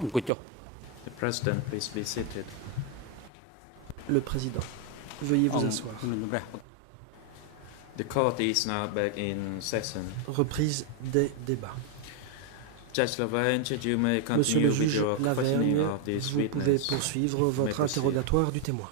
The President, please be seated. Le président, veuillez vous asseoir. The court is now back in session. Reprise des débats. Judge Lavergne, you may Monsieur continue le with juge your questioning Lavergne, of this vous pouvez witness. poursuivre votre proceed. interrogatoire du témoin.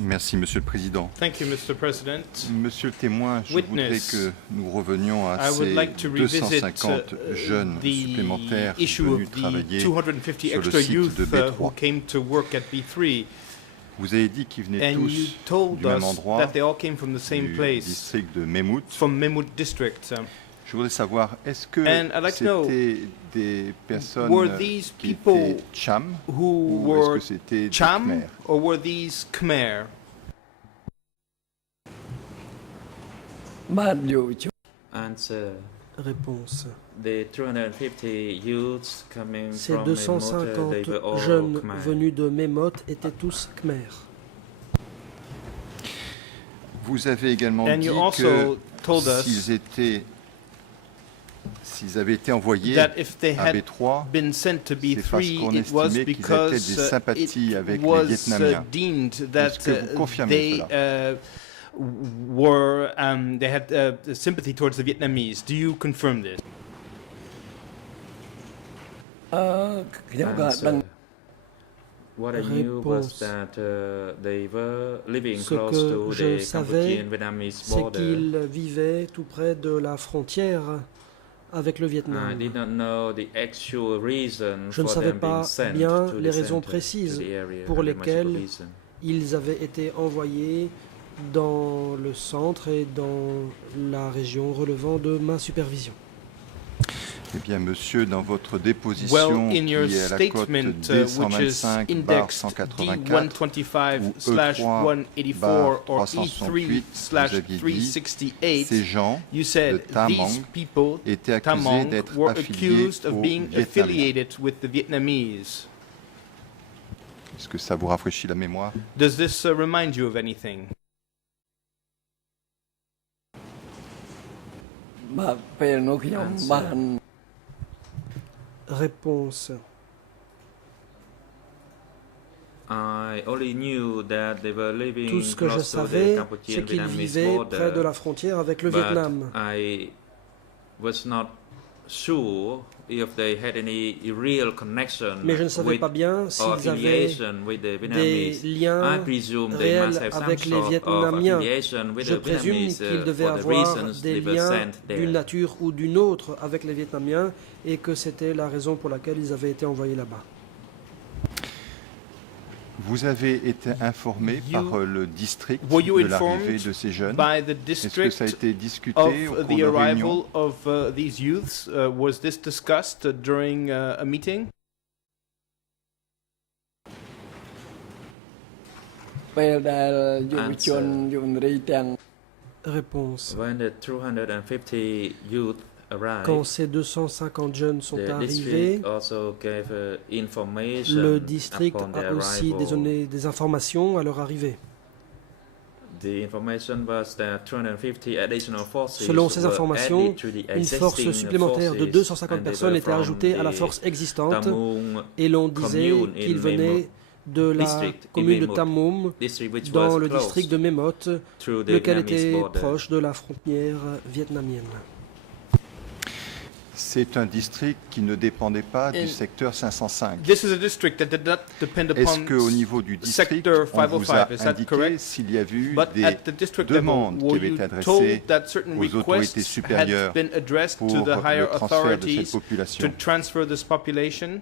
Merci, Monsieur le Président. Thank you, Mr. President. Monsieur le témoin, je voudrais Witness, que nous revenions à I would ces like to revisit 250 jeunes the supplémentaires issue venus of the travailler 250 sur le extra site youth de who B3. came to work at B3, Vous avez dit qu'ils venaient and you tous told du même us endroit, that they all came from the same du place, district de Memout. from Memut district. Je voudrais savoir, est-ce que And I'd like to know, c'était des personnes were these qui people étaient Cham who ou est-ce were que c'était des Cham Khmer? or were these Khmer? Answer. Réponse. The 250 youths coming Ces from 250 they were all jeunes Khmer. venus de Mémote étaient tous Khmer. Vous avez également And dit you que also told us s'ils avaient été envoyés that if they à had B3, been sent to c'est parce B3, qu'on it was estimait qu'ils because étaient des sympathies avec it les was Vietnamiens. deemed that Est-ce que vous confirmez they they had sympathy towards the Vietnamese. Do you confirm this? Answer. What I knew was Réponse. that they were living Ce close que to je the savais, Cambodian-Vietnamese c'est border. qu'ils vivaient tout près de la frontière avec le I Vietnam. did not know the actual reason Je ne for savais them being pas sent bien to les the raisons center, précises to the area, pour and the lesquelles multiple reasons. ils avaient été envoyés dans le centre et dans la région relevant de ma supervision. Eh bien, monsieur, dans votre Well, déposition in your qui est à la cote statement, which is indexed D125/184 ou D125/184 or E3/368, ces gens you de said Tamang these people, étaient accusés Tamang, d'être were affiliés accused of aux being Vietnamiens. affiliated with the Vietnamese. Est-ce que ça vous rafraîchit la mémoire? Does this remind you of anything? Answer. Réponse. I only knew that they were living Tout ce que je close to the savais, c'est Cambodian qu'ils Vietnamese vivaient border, près de la frontière avec le but Vietnam. I was not sure if they had any real connection Mais je ne savais with pas bien or s'ils avaient affiliation with the des Vietnamese. I liens presume they must réels have some avec les sort of Vietnamiens. affiliation with Je the présume Vietnamese qu'ils devaient for the avoir reasons des they were liens sent d'une there. nature ou d'une autre avec les Vietnamiens et que c'était la raison pour laquelle ils avaient été envoyés là-bas. Vous avez été informé You- par le district Were you de l'arrivée informed de ces jeunes? by the Est-ce que ça a district été discuté of au cours the de réunion? arrival of these youths? Was this discussed during a meeting? Réponse. When the 250 youth arrived, Quand ces 250 jeunes sont the arrivés, district also gave information le district upon their a aussi arrival. donné des informations à leur arrivée. The information was that 250 additional forces Selon ces were informations, added to the une force existing supplémentaire de forces, 250 and they personnes were était from ajoutée à la the force existante Tamung et l'on disait commune in qu'ils venaient Memot de la district in commune de Memot, Tamoum district which dans was le close district de Memot, to the lequel Vietnamese était border. proche de la frontière vietnamienne. C'est un district qui ne dépendait pas du secteur 505. This is a district that did not depend Est-ce upon qu'au niveau du district, Sector on vous a 505, is that indiqué correct? s'il y a eu But des at the district level, demandes qui were avaient you été adressées told that certain aux autorités requests supérieures had been addressed pour to the higher le transfert de cette authorities to population? transfer this population?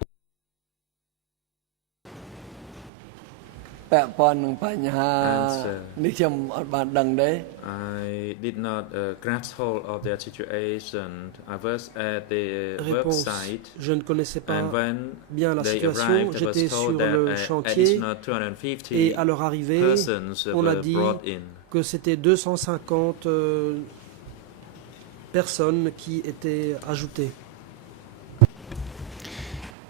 Answer. I did not grasp hold of their situation. I was at the Réponse. website, Je ne connaissais pas and when bien la they situation. arrived, I was J'étais told sur that le chantier additional 250 et à leur arrivée, persons on a were dit brought in. que c'était 250 personnes qui étaient ajoutées.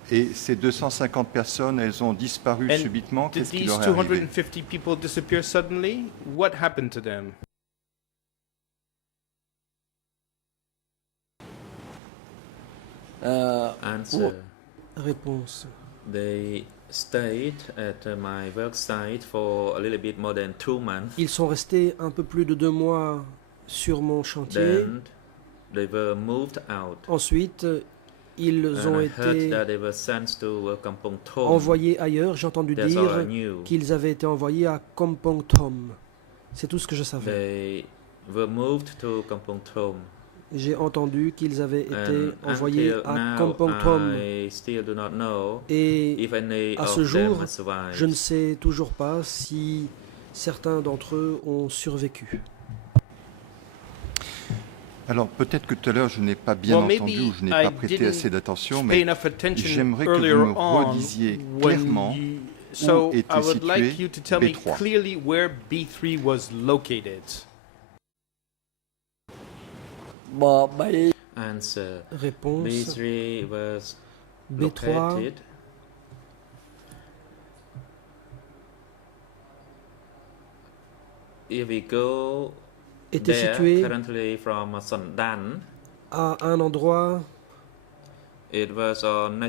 Et ces 250 personnes, elles ont disparu And subitement. Did Qu'est-ce qui these leur est arrivé? 250 people disappear suddenly? What happened to them? Answer. Réponse. They stayed at my work site for a little bit more than 2 months. Ils sont restés un peu plus de 2 mois sur mon chantier. Then they were moved out. Ensuite, ils ont And I heard été that they were sent to Kampong Thom. envoyés ailleurs. J'ai entendu That's all I dire knew. qu'ils avaient été envoyés à Kampong Thom. C'est tout ce que je savais. They were moved to Kampong Thom. J'ai entendu qu'ils avaient été And envoyés until à now, Kampong Thom. I still do not know Et if any à of ce them jour, has survived. je ne sais toujours pas si certains d'entre eux ont survécu. Alors peut-être que tout à l'heure je n'ai pas bien Well, entendu maybe ou je n'ai I pas prêté didn't assez d'attention, Pay mais enough attention j'aimerais que vous earlier me on redisiez when clairement you- So était I would like situé you to tell me B3. clearly where B3 was located. Answer. Réponse. B3 was B3 located if we go était there situé currently from Sandan. à un endroit. It was on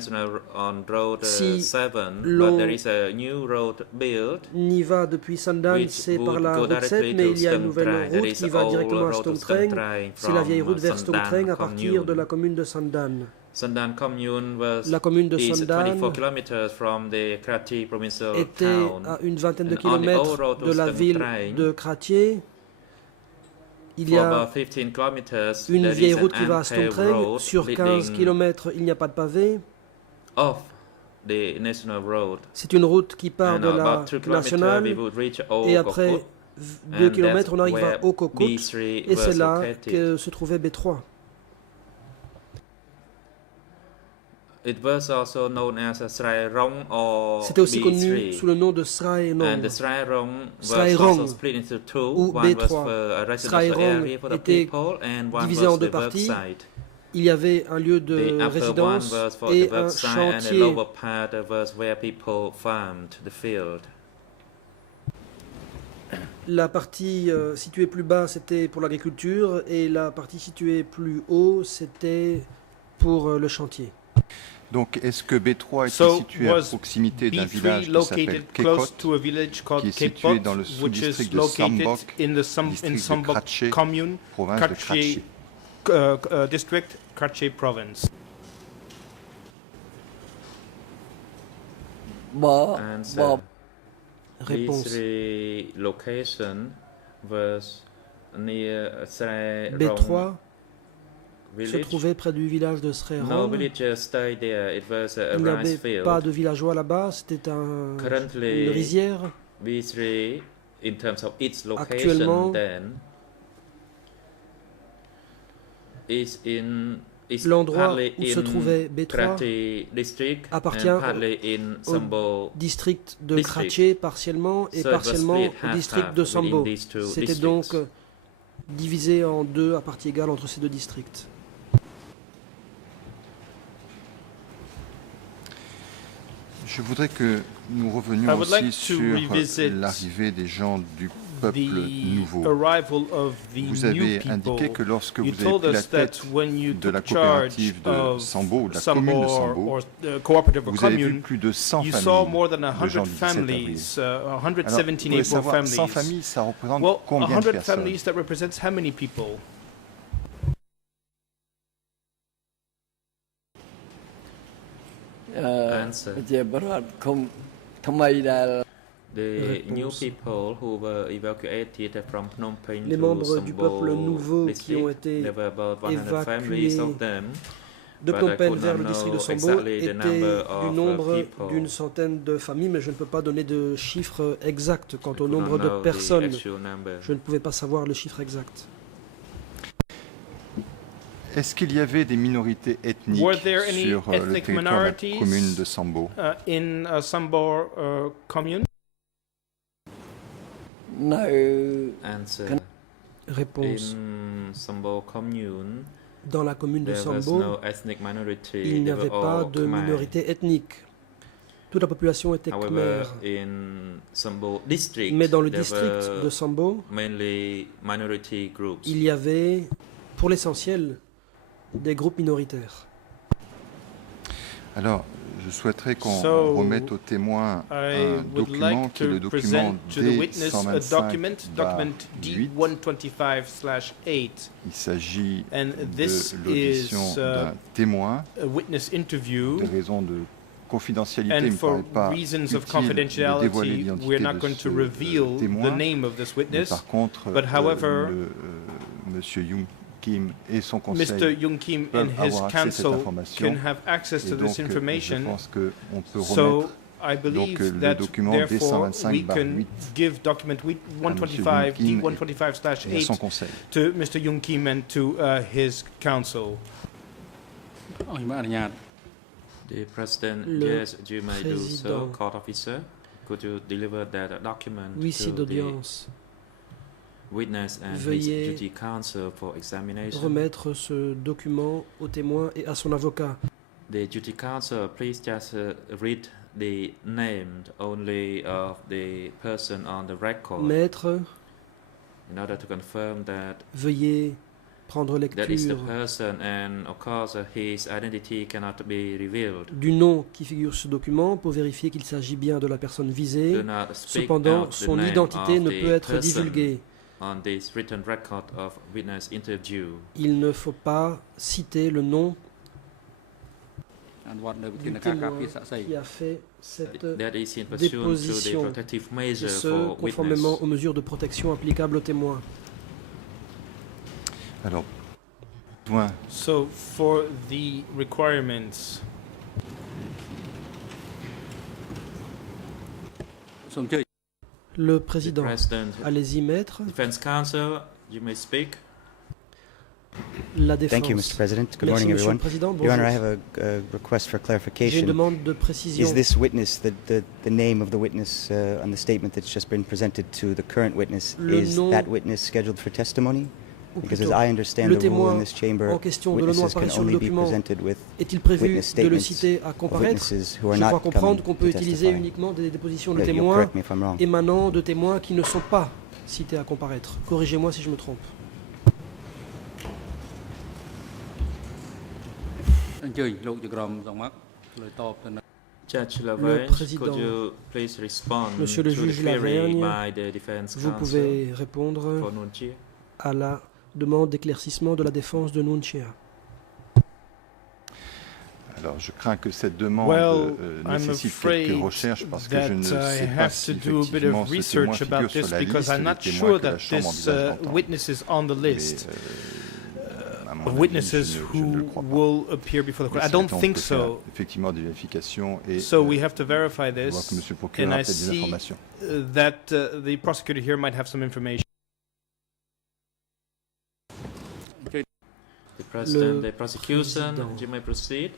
road Si 7, l'on but there is a new road built N'y va depuis Sandan, which c'est par would la go route 7, directly mais to il y a une nouvelle Stomtrang. There route is qui a va old directement à road to Stomtrang. Stomtrang C'est la vieille from route vers Sandan Stomtrang à partir de commune. la commune de Sandan. Sandan commune was La commune de is Sandan 24 kilometers from the Kratie provincial était town. à une vingtaine de And on the old kilomètres road to de la ville Stomtrang, de Kratier. Il y for a about 15 kilometers, une there vieille is an route qui va à unpaved Stomtrang. road Sur 15 leading kilomètres, il n'y a pas de pavé. off the national road. C'est une route qui part And de la about 2 kilometers we nationale. would reach Et après Okokut, 2 and kilomètres, that's on arrive where à Okokut. B3 Et c'est was là located. que se trouvait B3. It was also known as Srai Rong or C'était aussi connu B3. sous le nom de Srai And Nong. the Srai Rong was Srai Rong also split into two. ou One was B3. for a Srai residential Rong area for the était people and one divisé was en deux the work parties. site. Il y avait un lieu The de upper one résidence was for et the un work site and the chantier. lower part was where people farmed the field. La partie située plus bas, c'était pour l'agriculture, et la partie située plus haut, c'était pour le chantier. Donc est-ce que B3 était So situé à was proximité d'un B3 village qui s'appelle located close Kekot, to a village called qui est situé Kepot, dans le which is sous-district de located Sambok, in the in district de Sambok Kratché, commune, province de Kratché Kratché? district, Kratché province? Answer. Réponse. B3 location was near Srai Rong B3 se village. trouvait près du village de Srai No Rong. villagers stayed there. It was a Il n'y rice avait field. pas de villageois là-bas, c'était une Currently, rizière. B3, in terms of its Actuellement, location, then is l'endroit partly où se in trouvait B3 Kratie district appartient and partly in au Sambo. district de district. Kratché partiellement et So it was partiellement split au half-half district de within Sambo. these two C'était districts. donc divisé en deux à partie égale entre ces deux districts. Je voudrais que nous revenions I would like aussi to sur revisit l'arrivée des gens du peuple The nouveau. arrival of the Vous new avez people. indiqué que lorsque You vous avez told pris la us that tête when you de la took charge coopérative de of Sambo, ou de la commune de Sambor Sambo, or the cooperative or vous avez vu commune, plus de 100 you saw more familles than de gens 100 du 17 avril. families, Alors, 117 je voudrais April savoir, 100 families. familles, ça représente Well, combien de 100 personnes? families, that represents how many people? Answer. ជាបរិវត្តគុំថ្មីដែល The new Réponse. people who were evacuated from Phnom Penh Les to membres du Sambo peuple nouveau qui district, ont été there were about 100 évacués families of them. de But Phnom I Penh could vers not le district de know Sambo exactly the était number du of nombre people. d'une centaine de familles, mais je ne peux pas donner de chiffre exact quant I au could nombre not de know the personnes. actual number. Je ne pouvais pas savoir le chiffre exact. Est-ce qu'il y avait des minorités ethniques Were there any sur le ethnic territoire de la minorities? commune de Sambo? In Sambor commune? នៅ Answer. Réponse. In Sambo commune, Dans la commune de there was Sambo, no ethnic minority. il n'y They were avait pas all de Khmer. minorité ethnique. Toute la population était However, khmer. in Sambo district, Mais dans le there district were de Sambo, mainly minority groups. il y avait, pour l'essentiel, des groupes minoritaires. Alors, je souhaiterais qu'on So, remette au témoin I un would document like qui est le to document present to the witness a document, document D125/8. D125/8. Il s'agit And this de l'audition is d'un témoin. a witness interview. Des raisons de confidentialité, il And ne me for paraît pas reasons of utile de dévoiler confidentiality, l'identité we're not de going ce to reveal the témoin. name of this Mais witness. par contre, But however, Monsieur Young Kim et son conseil Mr. Young Kim and peuvent his avoir accès à cette counsel information. can have access Et to donc, this je information. pense qu'on peut remettre So I donc, believe le that document therefore we D125/8 can give document Young 125 Kim et à D125/8 son conseil. to Mr. Young Kim and to his counsel. The President, Le yes, you may do so. président. Court officer, could you deliver that document Huissier to the d'audience, witness and his veuillez duty counsel for examination? remettre ce document au témoin et à son avocat. The duty counsel, please just read the name only of the person on the record Maître, in order to confirm that veuillez prendre that is the lecture person, and of course his identity cannot be revealed. du nom qui figure sur ce document pour vérifier qu'il s'agit bien de la personne visée. Do not speak Cependant, out the son name identité of ne the peut être person divulguée. on this written record of witness interview. Il ne faut pas citer le nom du témoin qui a fait cette That is in pursuant to the déposition, protective et measure ce, for conformément witness. aux mesures de protection applicables aux témoins. Alors, point. So for the requirements, Le The président, President, allez-y maître, Defense Counsel, you may speak. la défense. Thank you, Mr. President. Good Merci morning, Monsieur le everyone. Président, Your Honor, I bonjour. have a request for J'ai une clarification. demande de précision. Is this witness, the name of the witness on the statement that's just been presented to the current witness, Le is nom- that witness scheduled for testimony? Ou Because as plutôt, I understand le the rule témoin in this chamber, en question dont le nom witnesses can apparaît sur le only be document, presented with est-il prévu witness de le statements citer à of comparaître? witnesses who are Je crois not comprendre coming qu'on peut to utiliser testify. uniquement des dépositions de You'll témoins correct me if I'm wrong. émanant de témoins qui ne sont pas cités à comparaître. Corrigez-moi si je me trompe. Judge Lavergne, Président. could you please respond Monsieur le to juge the query Lavergne, by the Defense Vous Counsel pouvez répondre for Nuon Chea? à la demande d'éclaircissement de la défense de Nuon Chea. Alors, je crains que cette demande Well, I'm nécessite afraid quelques recherches parce que that je ne I sais pas have si to do a bit effectivement of ce témoin research figure about sur this la because liste I'm des not témoins sure que la that Chambre this envisage d'entendre. witness is on the Mais, list. à mon Of avis, witnesses je ne le who crois pas. will appear before the Mais court. I si don't maintenant, on think peut faire so. effectivement des vérifications et So we have to verify voir que this, M. le procureur and a I peut-être des see informations. that the prosecutor here might have some information. The President, Le the prosecution, président. you may proceed.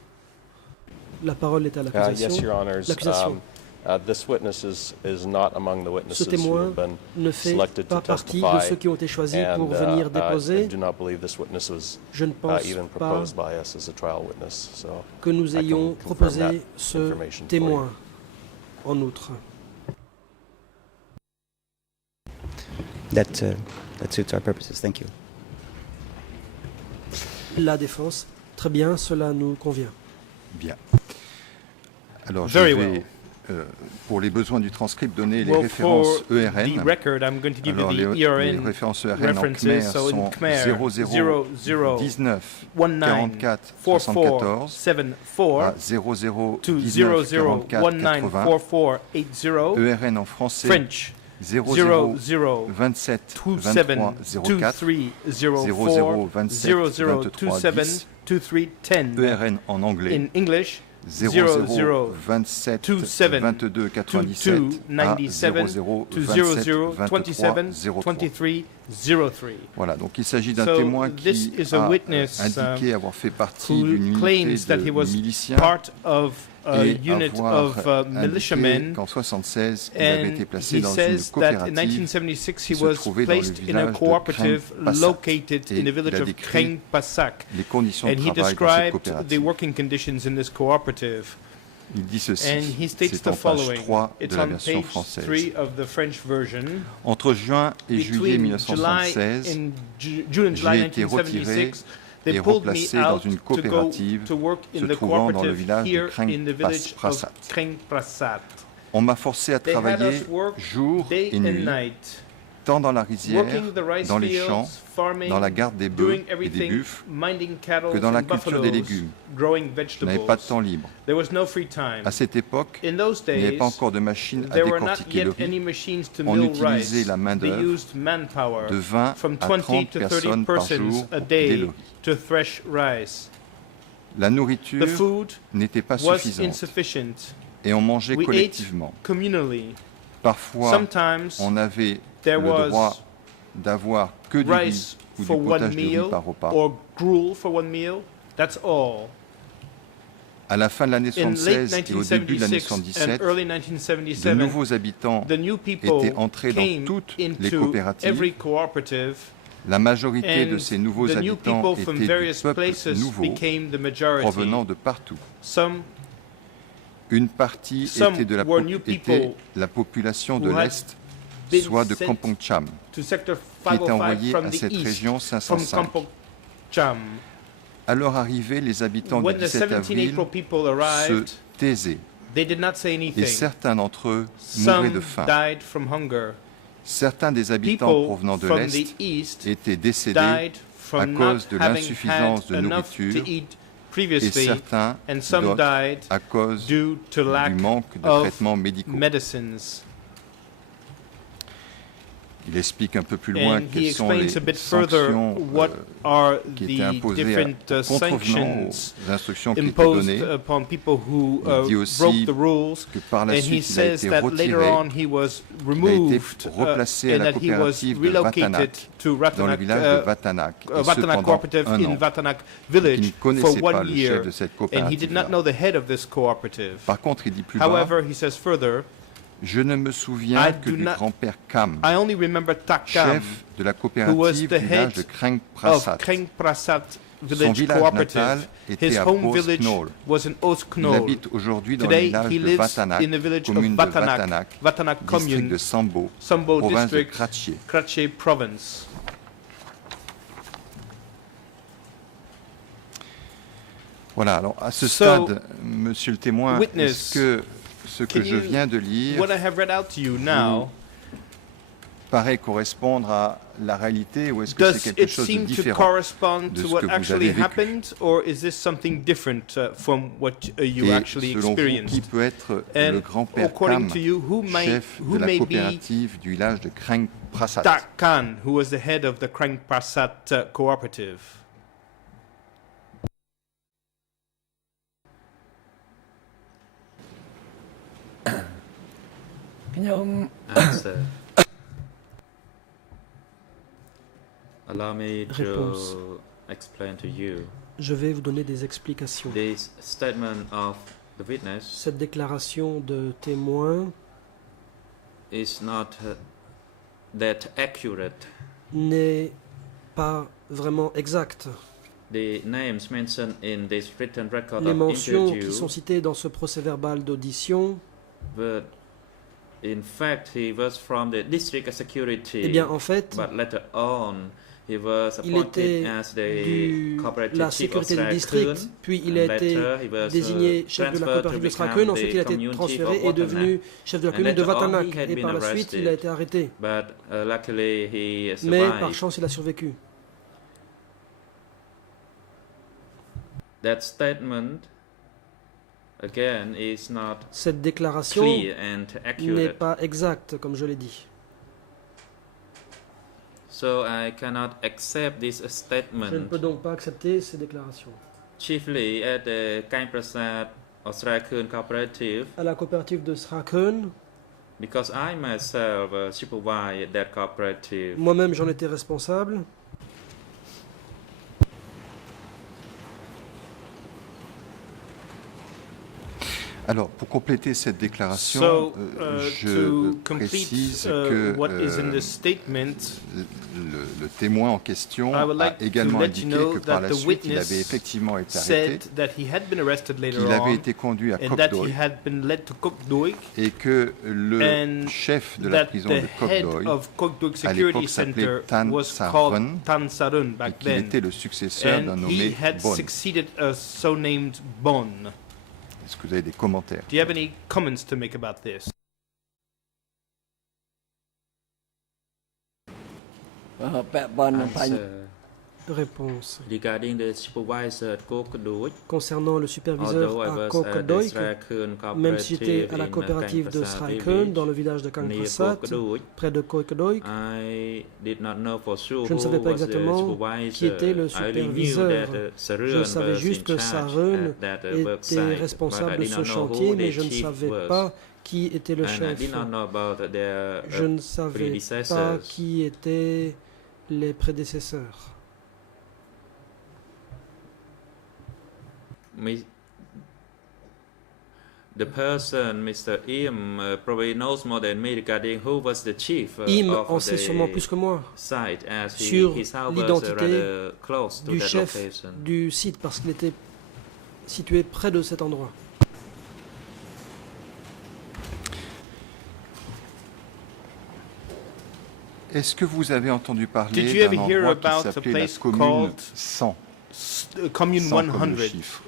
La parole est à Yes, l'accusation. Your Honors. L'accusation. This witness is not among the Ce witnesses who témoin have been ne fait selected to pas partie de testify, ceux qui ont été choisis and pour venir I déposer. do not believe this witness was Je ne pense even pas proposed by us as a trial witness. So que nous I can ayons confirm proposé that ce information for témoin. En outre, That suits our purposes. Thank you. la défense, très bien, cela nous convient. Bien. Alors, je Very vais, well. pour les besoins du transcript, donner les Well, références for the ERN. record, I'm going to give Alors, you the les ERN références ERN en references. Khmer So in sont Khmer, 00 00 19 19 44 44 74 74 à 00 to 19 00 44 19 80. 44 80 ERN en français French 00 00 27 27 23 04 23 04 00 27 00 23 27 10. 23 10 ERN en anglais in English 00 27 27 22 97 à 97 00 to 27 00 23 27 03. 23 03 Voilà, donc il s'agit d'un So, témoin this qui is a a witness, indiqué avoir fait partie who d'une claims unité that de he was miliciens part of a et unit avoir of indiqué militiamen, qu'en 76, il avait été and placé he dans une says that in coopérative 1976 qui he se was trouvait dans le placed in a village de cooperative Kreng-Passak. located Et in the village il a of décrit Kreng Passak, les conditions and de he travail dans cette described the coopérative. working conditions in this cooperative, Il dit ceci, and he states c'est the en page following. 3 It's de la on version page française. 3 of the French version. Entre juin et juillet Between July 1976, and June and July j'ai été retiré 1976, They et pulled me replacé dans out une to go coopérative to work in se the trouvant dans le cooperative village de here Kreng in the village of Prasat. Kreng Prasat. On m'a forcé à They had travailler us work jour day et and nuit, night, tant dans la rizière, working the rice dans les champs, fields, farming, dans la garde des bœufs doing et des everything, buffles, minding cattle que dans la and culture des buffaloes, légumes. growing Je n'avais pas de vegetables. temps libre. There was no free time. À cette époque, In those il n'y avait days, pas encore de machine à there were not décortiquer le yet any riz. machines to On mill utilisait rice. la They main-d'œuvre used manpower de 20 from à 20 30 to 30 personnes par persons jour a pour piler le day riz. to thresh rice. La The nourriture food n'était pas was suffisante insufficient. et on mangeait We ate collectivement. communally. Parfois, Sometimes on avait there le droit was d'avoir que du rice riz ou du for one potage de riz meal par repas. or gruel for one meal. That's all. À la fin de l'année In late 76 et au début de l'année 1976 and 77, early de 1977, nouveaux habitants the new people étaient entrés dans came toutes les into coopératives. every cooperative, La majorité de and ces nouveaux the new habitants people from étaient du various peuple places nouveau became the majority. provenant de partout. Some Une partie Some était, were new était people la population de who had l'Est, been soit de sent Kampong Cham, to Sector qui était 505 envoyé from à the cette east, région from 505. Kampong Cham. À leur arrivée, les habitants du When the 17 17 avril April people se arrived, taisaient they did not say et anything. certains d'entre eux mouraient Some de faim. died from hunger. Certains des habitants People provenant de from the l'Est east étaient décédés died from à not cause de having l'insuffisance had de enough nourriture to eat et previously, certains and some d'autres died à cause due to lack du manque de of traitements médicaux. medicines. Il explique un peu plus loin And he quelles sont les explains a bit further sanctions what are qui étaient the imposées different contrevenant sanctions aux instructions qui étaient imposed données, upon people who Il dit aussi broke the rules. que par la And he suite il a says été that later retiré on he was été removed replacé à and la that he was coopérative de relocated Vatanak, to dans le village de Vatanak, et ce Vatanak pendant Cooperative un in an. Vatanak Il ne Village for connaissait pas 1 le year, chef de cette and he did not coopérative. know the head of this cooperative. Par contre, il dit plus bas, However, he says further, je ne me souviens I que do du not- grand-père Kam, I only remember Takam chef de la who was coopérative the du village de head Kreng of Prasat. Kreng Prasat Son Village village Cooperative. natal était His à home village Bos-Knoll. was in Il Osknol. habite aujourd'hui dans le Today village he de lives Vatanak, in the village of commune de Vatanak, Vatanak district Commune, de Sambo, Sambo province de District, Kratchie. Kratchie Province. Voilà, alors à ce So, stade, monsieur le témoin, witness, est-ce que ce que can je you- viens de lire What I have read out to you now, paraît correspondre à la réalité ou est-ce que c'est does quelque it chose de seem to différent correspond de to ce what que vous actually avez vécu? happened, or is this something different from what you Et actually selon vous, qui experienced? peut être And le grand-père according Kam, to you, chef who de la may be coopérative du village de Kreng Prasat? Tak Khan, who was the head of the Kreng Prasat cooperative? Answer. Allow me Réponse. to explain to you. Je vais vous donner des explications. This statement of the witness Cette déclaration de témoin is not that accurate. n'est pas vraiment exacte. The names mentioned in this written record Les of mentions qui interview sont citées dans ce procès-verbal d'audition, were, in fact, he was from the district security. eh bien en fait, But later on, he was il appointed était as de the cooperative la chief of sécurité du Srakhun. district, puis il a And été later he was, désigné chef de la transferred to coopérative de become Srakhun, ensuite the il a été commune chief transféré of et devenu chef de la And commune de later on, Vatanak, he had et been par la suite il a été arrêté. But luckily he Mais par survived. chance il a survécu. That statement, again, is not Cette déclaration clear and n'est accurate. pas exacte, comme je l'ai dit. So I cannot accept this Je ne statement. peux donc pas accepter ces déclarations. Chiefly at the Kain Prasad or Srakhun cooperative, À la coopérative de Srakhun, because I myself supervise that cooperative. moi-même j'en étais responsable. Alors, pour compléter cette déclaration, So, je to complete précise que what is in this statement, le témoin en question I would like a également to let indiqué you know que par that la the suite, il witness avait effectivement été arrêté, said that he had been arrested later qu'il avait on, été conduit à and that he Kokdoy had been led to Kokdoik, et que le and chef de la that prison the de head Kokdoy of Kokdoik à Security l'époque s'appelait Center Tan was Sarun, called Tan Sarun et back qu'il then, était le successeur d'un and he nommé had Bon. succeeded a so-named Bon. Est-ce que vous avez des commentaires? Do you have any comments to make about this? Answer. Réponse. Regarding the supervisor at Kokdoik, Concernant le superviseur although I à was at the Kokdoik, Strakun même si j'étais cooperative à la in coopérative de Kangpasar Sraikön, village, dans le village de near Kangpasat, Kokdoik, près de Kokdoik, I did not know for sure je ne who savais pas was the exactement qui était le supervisor. I only knew superviseur. that Sarun Je savais was juste in que charge Sarun at that work était site, but I responsable de did ce not know chantier, who mais the je ne chief savais was. pas qui était le And I chef. did not know about their Je ne savais pas predecessors. qui étaient les prédécesseurs. The person, Mr. Im, probably knows more than me regarding who was the chief Im of en sait sûrement the plus que moi site, as sur his house was l'identité rather close to du that chef location. du site parce qu'il était situé près de cet endroit. Est-ce que vous avez entendu Did parler you ever d'un hear endroit qui about a s'appelait la place commune called 100, Commune 100 comme le 100? chiffre,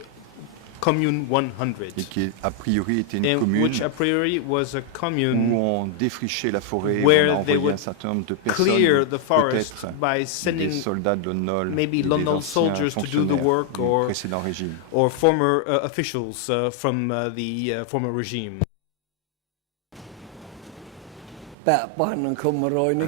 Commune 100. et qui a priori était une And commune which a priori was a où commune on défrichait la forêt, où where on a they envoyé would un certain nombre de clear personnes, the forest peut-être by des sending soldats de l'ONOL, maybe et des London anciens soldiers to do the fonctionnaires work du or- précédent régime. or former officials from the former regime.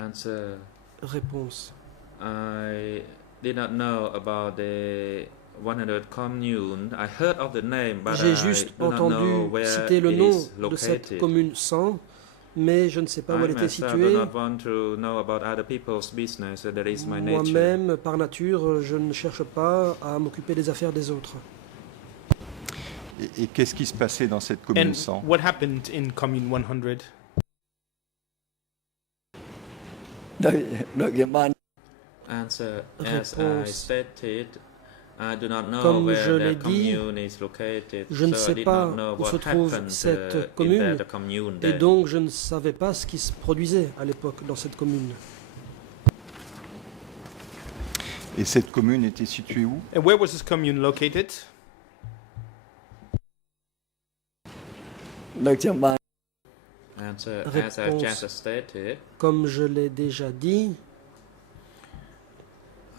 Answer. Réponse. I did not know about the 100 commune. I heard of the name, but J'ai I juste do not know entendu where citer le it nom is de cette located. commune 100, mais je ne sais pas où I elle était myself do située. not want to know about other people's business. That is my nature. Moi-même, par nature, je ne cherche pas à m'occuper des affaires des autres. Et qu'est-ce qui se passait dans cette commune And 100? what happened in Commune 100? Answer. As I Réponse. stated, I do not know Comme where je l'ai the dit, commune is located. je ne so I sais did pas not know où se what trouve happened cette in commune, that commune Et then. donc, je ne savais pas ce qui se produisait à l'époque dans cette commune. Et cette commune était située où? And where was this commune located? Answer. As I Réponse. just stated, Comme je l'ai déjà dit,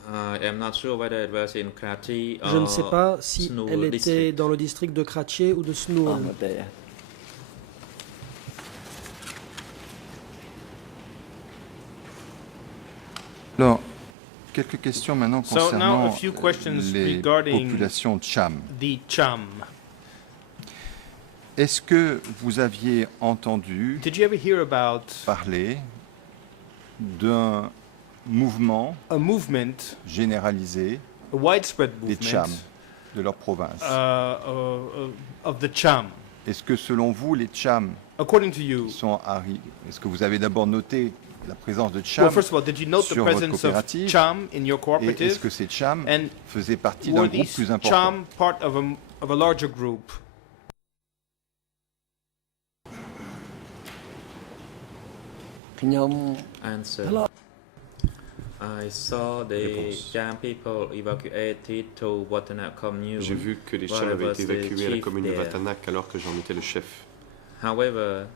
I am not sure whether it was in Karachi je ne or sais pas si Snow elle était district. dans le district de Kratché ou de Snow. Alors, quelques questions maintenant So now concernant a few questions les regarding populations Cham. the Cham. Est-ce que vous aviez entendu Did you ever hear about parler d'un mouvement a movement, généralisé a widespread des Cham, movement de leur province? of the Cham? Est-ce que selon vous, les Cham According to you, sont arrivés? Est-ce que vous avez d'abord noté la présence de Cham? well, first of all, did you note the sur votre presence of coopérative? Cham in your Et est-ce cooperative? que ces Cham And faisaient partie were d'un groupe these plus important? Cham part of a larger group? Answer. I saw the Réponse. Cham people evacuated to Watana commune. J'ai vu que les Well, Cham it avaient was été the évacués à la chief commune de there. Vatanak alors que j'en étais le chef. However,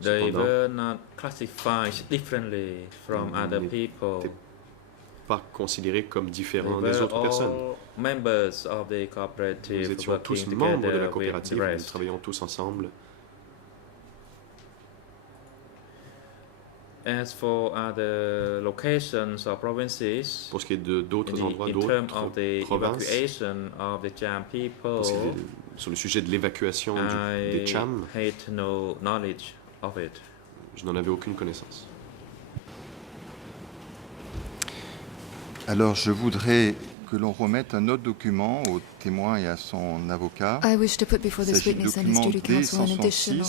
they Cependant, were not classified differently from Ils other n'étaient people. Pas considérés comme They différents des were autres personnes. all members of the Nous cooperative étions tous working membres de la together with the coopérative, nous rest. travaillions tous ensemble. As for other locations or provinces, Pour ce qui est d'autres endroits, in terms of d'autres the provinces, evacuation of the Cham people, pour ce qui est sur le sujet de l'évacuation des I Cham, had no knowledge of it. je n'en avais aucune connaissance. Alors, je voudrais que l'on remette un autre document au témoin et à son avocat. I wish to put before Il this s'agit du witness and his document duty counsel an additional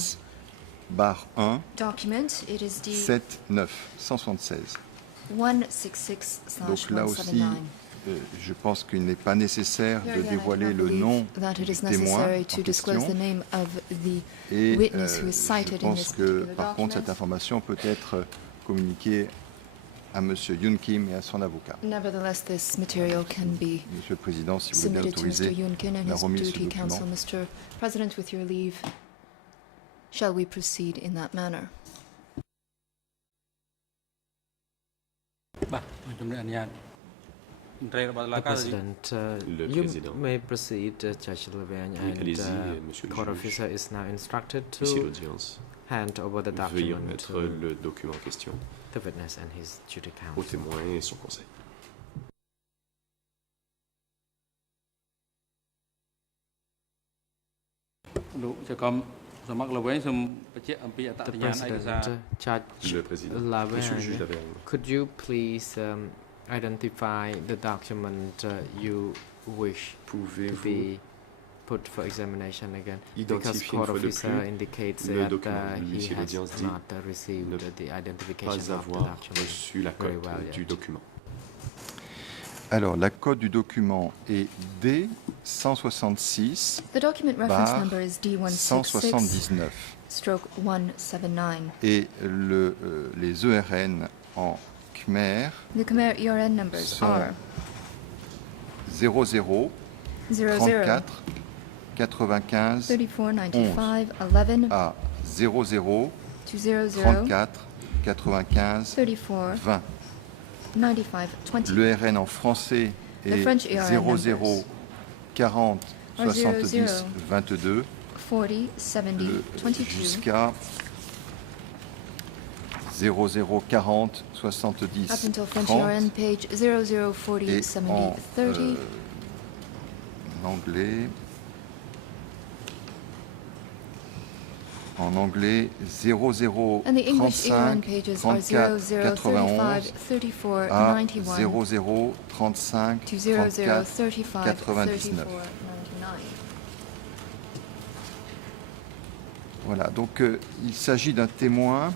D166/1 document. It is D 176. 166/179. Donc là aussi, je pense qu'il n'est pas nécessaire de dévoiler le nom that it du is témoin necessary en to disclose the question. name of the Et witness who is je cited in pense this que, particular par contre, cette document. information peut être communiquée à M. Yoon Kim et à son avocat. Nevertheless, this material can be Monsieur le Président, si vous voulez bien submitted to Mr. autoriser Yoon Kim and la his remise de ce duty document. counsel. Mr. President, with your leave, shall we proceed in that manner? The President, Le you Président. may proceed, Judge Levagne, Oui, and allez-y, Monsieur le court juge. officer is now instructed Ici, to l'audience. hand over the Veuillez document remettre to le document en question the witness and his duty au counsel. témoin et son conseil. The President, Judge Le Président. Monsieur le juge Levagne, Lavergne, could you please identify the document you wish to pouvez-vous be put for examination again? Because identifier une court fois de officer plus indicates le that document? he Monsieur has l'audience dit not received ne the identification pas of the avoir document. reçu la Very cote well du yet. document. Alors, la code du document est D166/179 The document reference number is D166/179. et les ERN en Khmer The Khmer ERN numbers sont are 00 00 34 95 34 95 11 à 00 200 34 95 34 20. 95 20. L'ERN en français The est French ERN 00 40 are 70 00 22 40 70 22 jusqu'à 00 40 70 up until French 30 ERN page 00 40 et 70 30. en anglais 00 And the English ERN 35 pages are 34 00 35 91 34 à 91 00 35 to 00 34 35 34 99. 99. Voilà, donc il s'agit d'un témoin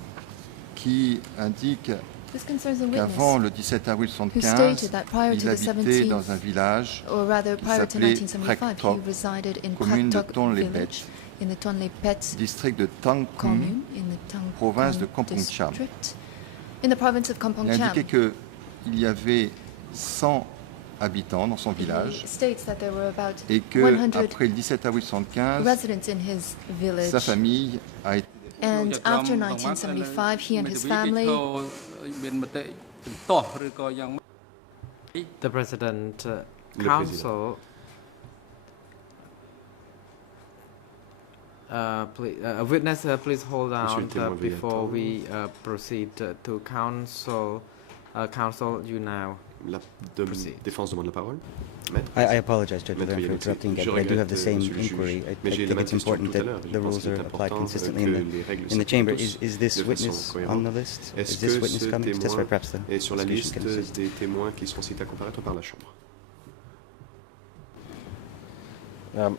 qui indique This concerns a qu'avant witness le 17 avril who 1975, stated that prior to il the habitait 17th, dans un village or rather prior to s'appelait 1975, Prek Tok, he resided in commune de Prek Tok Tonlé-Bet, village in the Tonlé-Bet district de Tangkong. commune in the Tangkong province de Kampong Cham. district in the province of Kampong Il Cham. indiquait qu'il y avait 100 habitants dans son He village states that there were about et que 100 après le 17 avril 1975, residents in his village. sa famille a été And after 1975, he and his family The President, Le Counsel, witness, please hold Monsieur le on témoin, veuillez before attendre. we proceed to counsel. Counsel, you now. La Proceed. défense demande la parole. Maître. I apologize, Judge Maître Levagne, for Yannou, interrupting je again, but I do have regrette, the same monsieur le juge, inquiry. I mais j'ai la think même it's question important tout à l'heure. that Je the pense rules qu'il est are applied important consistently que in les règles the s'appliquent chamber. tous Is this de façon witness cohérente. on the list? Est-ce Is this que witness ce coming? Just témoin perhaps the est sur la prosecution liste can assist. des témoins qui sont cités à comparaître par la Chambre?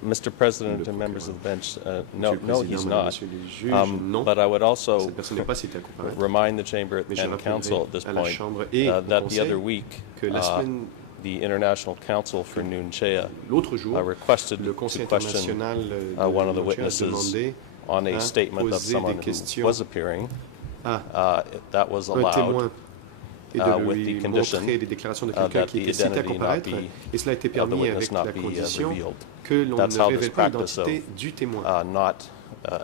Mr. President Le and members of the bench, Monsieur no, le Président, he's Mesdames, not. Messieurs les juges, non. But I would also Cette personne n'est pas citée à comparaître. remind the chamber Mais je and council at this rappellerai à la point Chambre et au that the other Conseil week, que la semaine, the International Council for Noon Chea l'autre jour, requested le to Conseil question international de one of the Montréal a witnesses demandé on a à statement of poser someone des who questions was appearing. à That was un allowed. témoin et de with lui the condition, montrer les déclarations de quelqu'un that qui the était cité à identity not comparaître, be et cela a été the permis witness avec not la be condition revealed. que l'on That's ne how révèle this pas practice of l'identité du témoin. not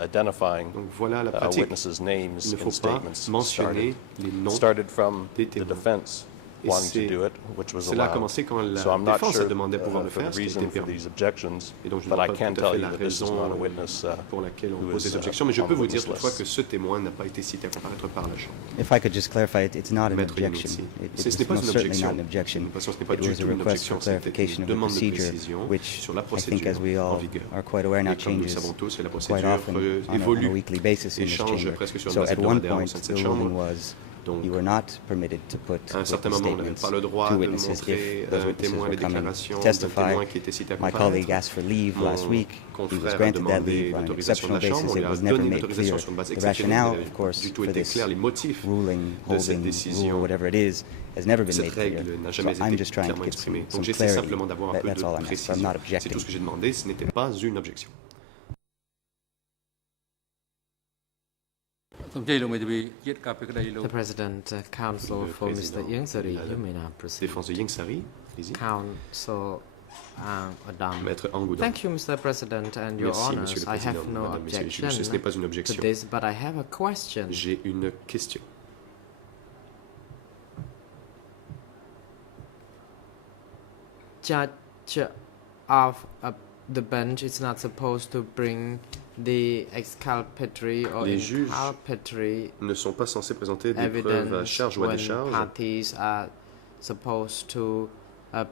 identifying Donc voilà la pratique. witnesses' names Il ne in faut pas statements mentionner started. les noms Started from des the témoins. defense Et wanting to do it, which was cela a allowed. commencé quand la So I'm not défense sure a demandé à pouvoir le for faire, the ce qui reason était for permis. these objections, Et donc je but n'ai I pas can tout à tell fait you la that this is raison not a witness pour laquelle on who pose is, des objections, mais je on peux the vous dire witness toutefois list. que ce témoin n'a pas été cité à comparaître par la Chambre. If I could just clarify, it's not an Maître objection. Yannoutsi. It Ce was n'est pas most une certainly not objection. an objection. De toute façon, ce n'est pas It du was tout a une request for objection, c'était clarification une of the demande de procedure, précision which sur la I think, procédure as we en all vigueur. are quite aware now, Et comme nous le changes savons tous, la quite procédure often on a évolue, weekly basis in this échange chamber. presque sur une So base at one hebdomadaire au point, sein de the cette ruling Chambre. was Donc, You were not permitted to put à un certain witness moment, on n'avait statements pas le droit to de witnesses montrer if those un witnesses témoin were les coming déclarations to d'un testify. témoin qui était cité à My colleague comparaître. asked for leave last Mon week. He was confrère a granted that demandé leave on an l'autorisation de exceptional la Chambre. basis. On It lui a was never donné une made autorisation clear. sur une base The exceptionnelle. rationale, Il n'avait of pas course, du tout for été this clair. Les motifs ruling, de cette holding, décision, rule, whatever it is, has never been cette made clear. règle n'a So jamais I'm été just trying to clairement get exprimée. some Donc j'essaie clarity. simplement d'avoir un peu That's all de I'm asking. I'm précision. not C'est objecting. tout ce que j'ai demandé. Ce n'était pas une objection. The President, Counsel Le for Mr. président Ieng Sary, de la you may now proceed. Défense de Ieng Sary, allez-y. Counsel Adam. Maître Angoudon. Thank you, Mr. President, and Your Merci, Honors. Monsieur le I Président. have no Madame, Messieurs les juges, ce objection n'est pas une to objection. this, but I have a question. J'ai une question. Judge of the bench is not supposed to bring the exculpatory or Les juges inculpatory ne sont pas censés présenter des preuves à evidence charge ou à when décharge parties are supposed to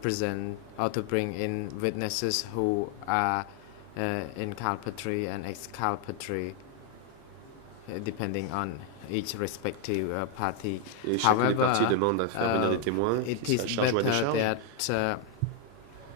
present or to bring in witnesses who are inculpatory and exculpatory, depending on each respective party. et chacune des parties However, demande à faire venir des témoins it qui is soient à charge ou à better décharge. that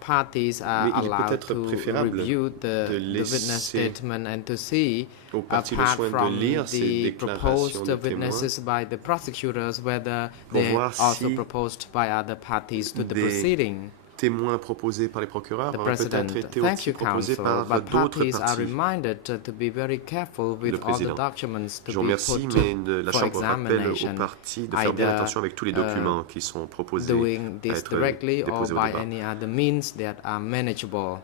parties are Mais il est allowed peut-être to préférable review de the witness laisser statement and to see, aux parties le apart soin de from lire ces the déclarations proposed de témoins witnesses by the prosecutors, whether pour they voir also si proposed by other parties to the des proceeding. témoins proposés par les procureurs The auraient President, peut-être été thank aussi you, proposés Counsel, par but d'autres parties are parties. reminded to be very careful with Le all the Président. documents to Je vous be remercie, put mais la for Chambre rappelle aux examination, parties de faire bien either, attention avec tous les documents qui sont proposés doing à this être directly or déposés au by débat. any other means that are manageable.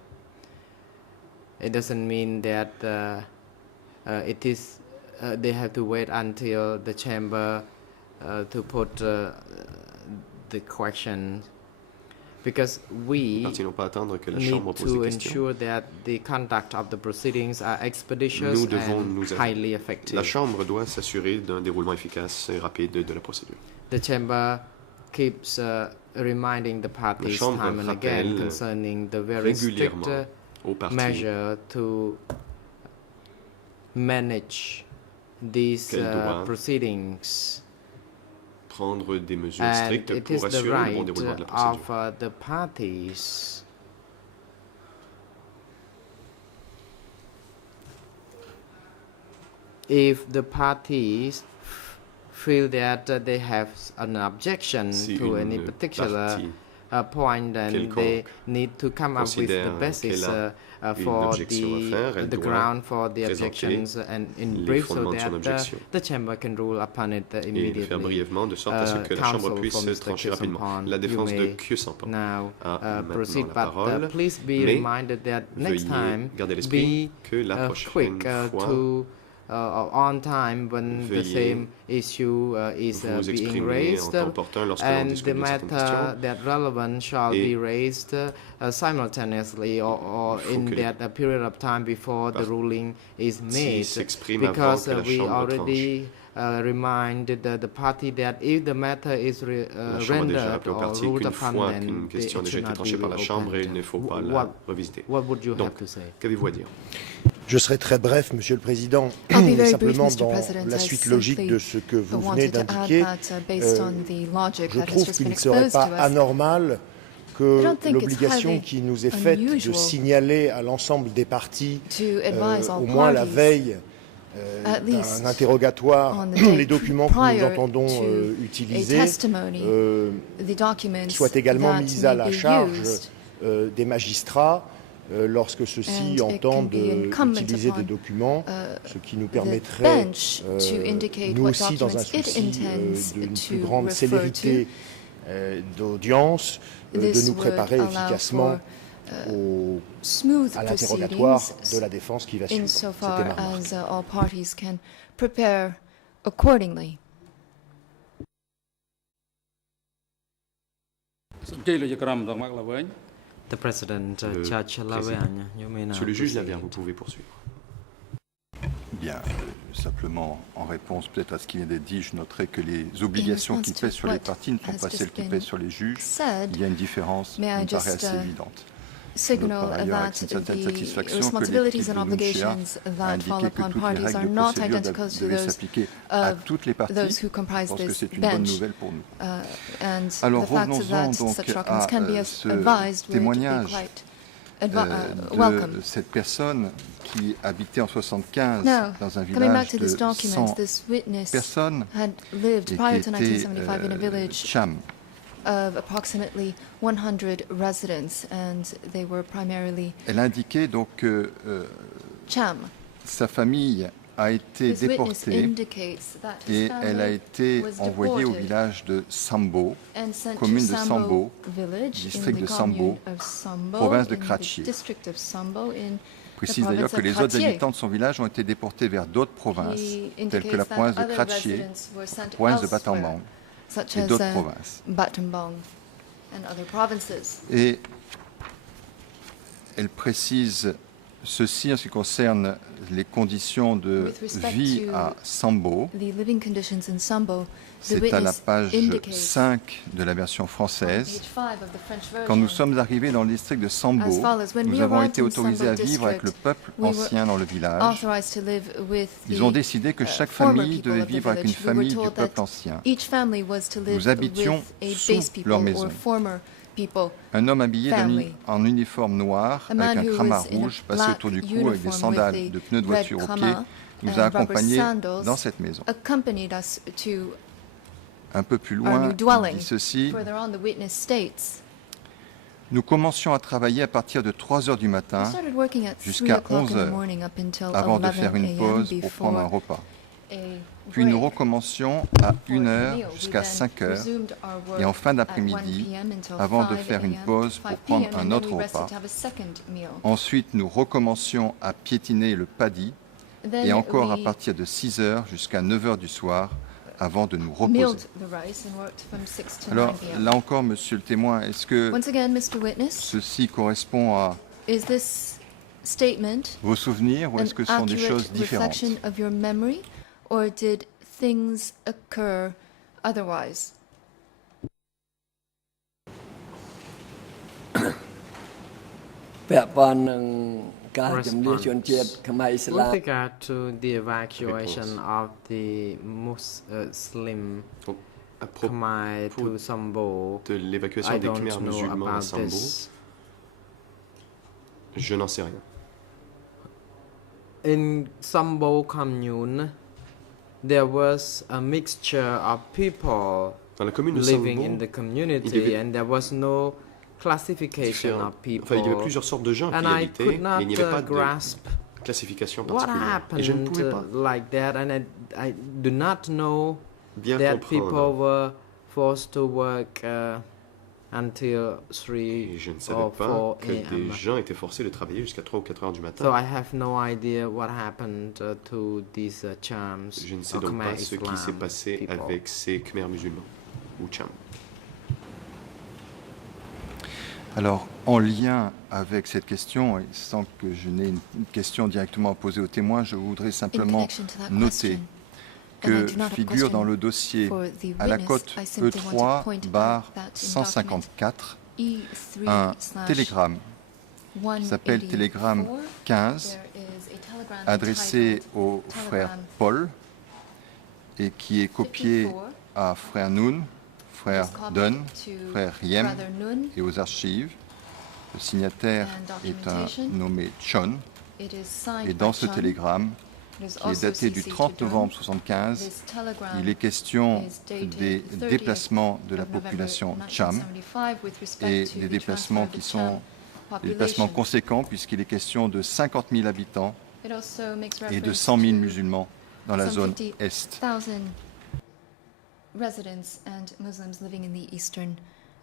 It doesn't mean that it is they have to wait until the chamber to put the question, because Les we parties n'ont pas à attendre que la Chambre need pose to des questions. ensure that the conduct of the proceedings are expeditious Nous devons and nous highly La effective. Chambre doit s'assurer d'un déroulement efficace et rapide de la procédure. The chamber keeps reminding the parties Chambre time and again rappelle concerning the very strict régulièrement aux parties measure to manage these qu'elles doivent proceedings, prendre des mesures and strictes it is pour the assurer le bon right déroulement de la procédure. of the parties if the parties feel that they have an objection Si to any une particular partie point, then they quelconque need to come up with the considère basis qu'elle a for une objection à faire, elle the doit ground for the présenter objections and in les brief so fondements de son that objection. the chamber can rule upon it Et le faire immediately. brièvement, de sorte à ce que la Chambre Counsel puisse for Mr. trancher rapidement. Kyusampan, La défense you de may Kyusampan now a maintenant proceed, la but parole, please be mais reminded that next veuillez time garder à l'esprit be que la prochaine quick fois, to on time when the veuillez same issue is vous being exprimer raised, en temps opportun lorsque l'on and the discute de certaines matter questions. that relevant shall Et be raised simultaneously or il faut in que les that period of time before the ruling is made, s'expriment avant because que la we Chambre already reminded the party that if the matter is La Chambre a déjà rendered rappelé aux or parties ruled qu'une upon, fois then qu'une question a it déjà should été not tranchée be par la Chambre, il reopened. ne faut pas la What revisiter. would you Donc, have to say? qu'avez-vous à dire? Je serai très bref, Monsieur le Président. I'll be very brief, Simplement, Mr. dans President. la I suite logique simply de ce que vous venez wanted to add d'indiquer, that, based on the logic je that has trouve just qu'il been ne serait exposed pas to us, anormal I que don't think it's l'obligation highly qui nous est faite de unusual signaler à l'ensemble des parties, to advise all au moins la parties, veille at least d'un interrogatoire, on the day les documents que nous prior entendons to a utiliser testimony, the documents soient également that mis à may la be charge used, des magistrats lorsque ceux-ci and it can entendent be incumbent utiliser upon, des documents, ce qui nous the permettrait, bench to indicate nous what aussi, dans un documents it souci intends d'une to plus grande refer célérité d'audience, de This nous would préparer allow efficacement for, smooth à l'interrogatoire proceedings de la défense qui va suivre. insofar C'était ma remarque. as all parties can prepare accordingly. The President, Judge Lavergne, you may now Monsieur le juge proceed. Lavergne, vous pouvez poursuivre. Bien, simplement en réponse peut-être à ce qui vient d'être dit, je noterai que les obligations qui pèsent sur les parties ne sont pas celles qui pèsent sur les juges. Il y a une différence qui me paraît assez évidente. signal par ailleurs, that avec une certaine the satisfaction, que responsibilities l'équipe and de Nunchea obligations a that fall indiqué que upon toutes les parties are règles de not procédure identical to devaient those s'appliquer à of toutes les parties. those who Je comprise pense que this c'est une bonne bench. nouvelle pour nous. And Alors the fact revenons-en that donc such documents can be à ce advised would be témoignage quite de welcome. cette personne qui habitait en 75 Now, dans un coming back village to de this document, 100 this witness personnes had lived et prior qui to était 1975 in a village Cham. of approximately 100 residents, and they were primarily Elle a indiqué donc que Cham. sa famille a été This witness déportée indicates that his et elle a family été was envoyée au deported village de Sambo, and sent commune to de Sambo, village district in de the Sambo, commune of Sambo, province de in the Kratchi. district of Sambo in Précise the d'ailleurs province que of les autres Kratchi. habitants de son village ont été déportés vers d'autres provinces, He telles que la indicates that province de other Kratchi, residents were sent province de elsewhere, Battambang such et as d'autres provinces. Battambang and other provinces. Et elle précise ceci en ce qui concerne les conditions de With respect vie to à Sambo. The living conditions in Sambo, the C'est à la witness page indicates 5 de la version on française. page 5 of the French version, Quand nous sommes arrivés dans le district de Sambo, as follows. When nous we avons arrived été in autorisés Sambo à vivre avec le district, peuple we were ancien dans le village. authorized to live with Ils the ont décidé que chaque former famille people devait of the vivre avec une village. We were famille du told peuple that ancien. each family was to live Nous habitions with a sous base people leur or maison. former people. Un homme habillé family. en uniforme noir, A man avec un who cramat was in a rouge passé black autour du cou avec des uniform sandales with a de pneus de red voiture aux pieds, crama nous and a rubber accompagnés sandals dans cette maison. accompanied us to Un peu plus our loin, new dwelling. il dit ceci: Further on, the witness states, nous commencions à travailler à partir de 3 heures du we matin started working at 3 jusqu'à o'clock 11 in the heures morning up until avant 11 de faire une a.m. pause pour prendre un before repas. a Puis nous break recommencions à for 1 a heure meal. We jusqu'à then 5 heures resumed our work et en fin at 1 d'après-midi p.m. until avant de 5 faire une a.m., pause pour 5 prendre p.m., un and then autre we rested repas. to have a second meal. Ensuite, nous recommencions à piétiner le paddy Then et encore à we partir de 6 heures jusqu'à 9 heures du soir avant de nous reposer. milled the rice and worked from 6 to 9 Alors p.m. là encore, monsieur le témoin, est-ce que Once again, Mr. Witness, ceci correspond à is this statement vos souvenirs ou an est-ce que ce sont des choses accurate différentes? reflection of your memory, or did things occur otherwise? With regard to the evacuation of the Muslim Donc, à propos Khmer to Sambo, de l'évacuation I des don't Khmers know musulmans à about Sambo, this. je n'en sais rien. In Sambo commune, there was a mixture of people Dans la commune de living Sambo, in the community, il y avait and there was no classification différents- of people. enfin, il y avait plusieurs sortes de gens qui and y I habitaient, could not mais il n'y avait pas de grasp classification what particulière. Et je ne happened pouvais pas like that, and I do not know bien that people comprendre. were forced to work until 3 Et je ne savais or pas 4 que des a.m. gens étaient forcés de travailler jusqu'à 3 ou 4 heures du So matin. I have no idea what happened to these Chams Je ne sais or donc Khmer pas ce qui s'est Islam passé people. avec ces Khmers musulmans, ou Cham. Alors, en lien avec cette question, et sans que je n'ai une question directement à poser aux témoins, je voudrais In simplement connection to that noter question, que and I do not have a figure dans question le dossier for the à la witness, cote I simply want to E3 point out barre that in document 154 E3 un télégramme qui s'appelle 184, télégramme 15 there is a telegram adressé entitled au frère Telegram Paul et qui est copié 54, à frère Noun, frère is copied Dunn, to frère Yem Brother Nun, et aux archives. Le signataire and est un documentation. nommé Chon. It is signed Et dans by ce Chun. télégramme, It is qui est also daté du CC to 30 Dunn. novembre 1975, This telegram il est question is dated des 30th déplacements de la of November population Cham 1975 with respect et to des the déplacements transfer of qui the sont Cham des déplacements population. conséquents puisqu'il est question de 50 000 habitants It also makes et de reference 100 000 to musulmans dans la some zone Est. 50,000 residents and Muslims living in the eastern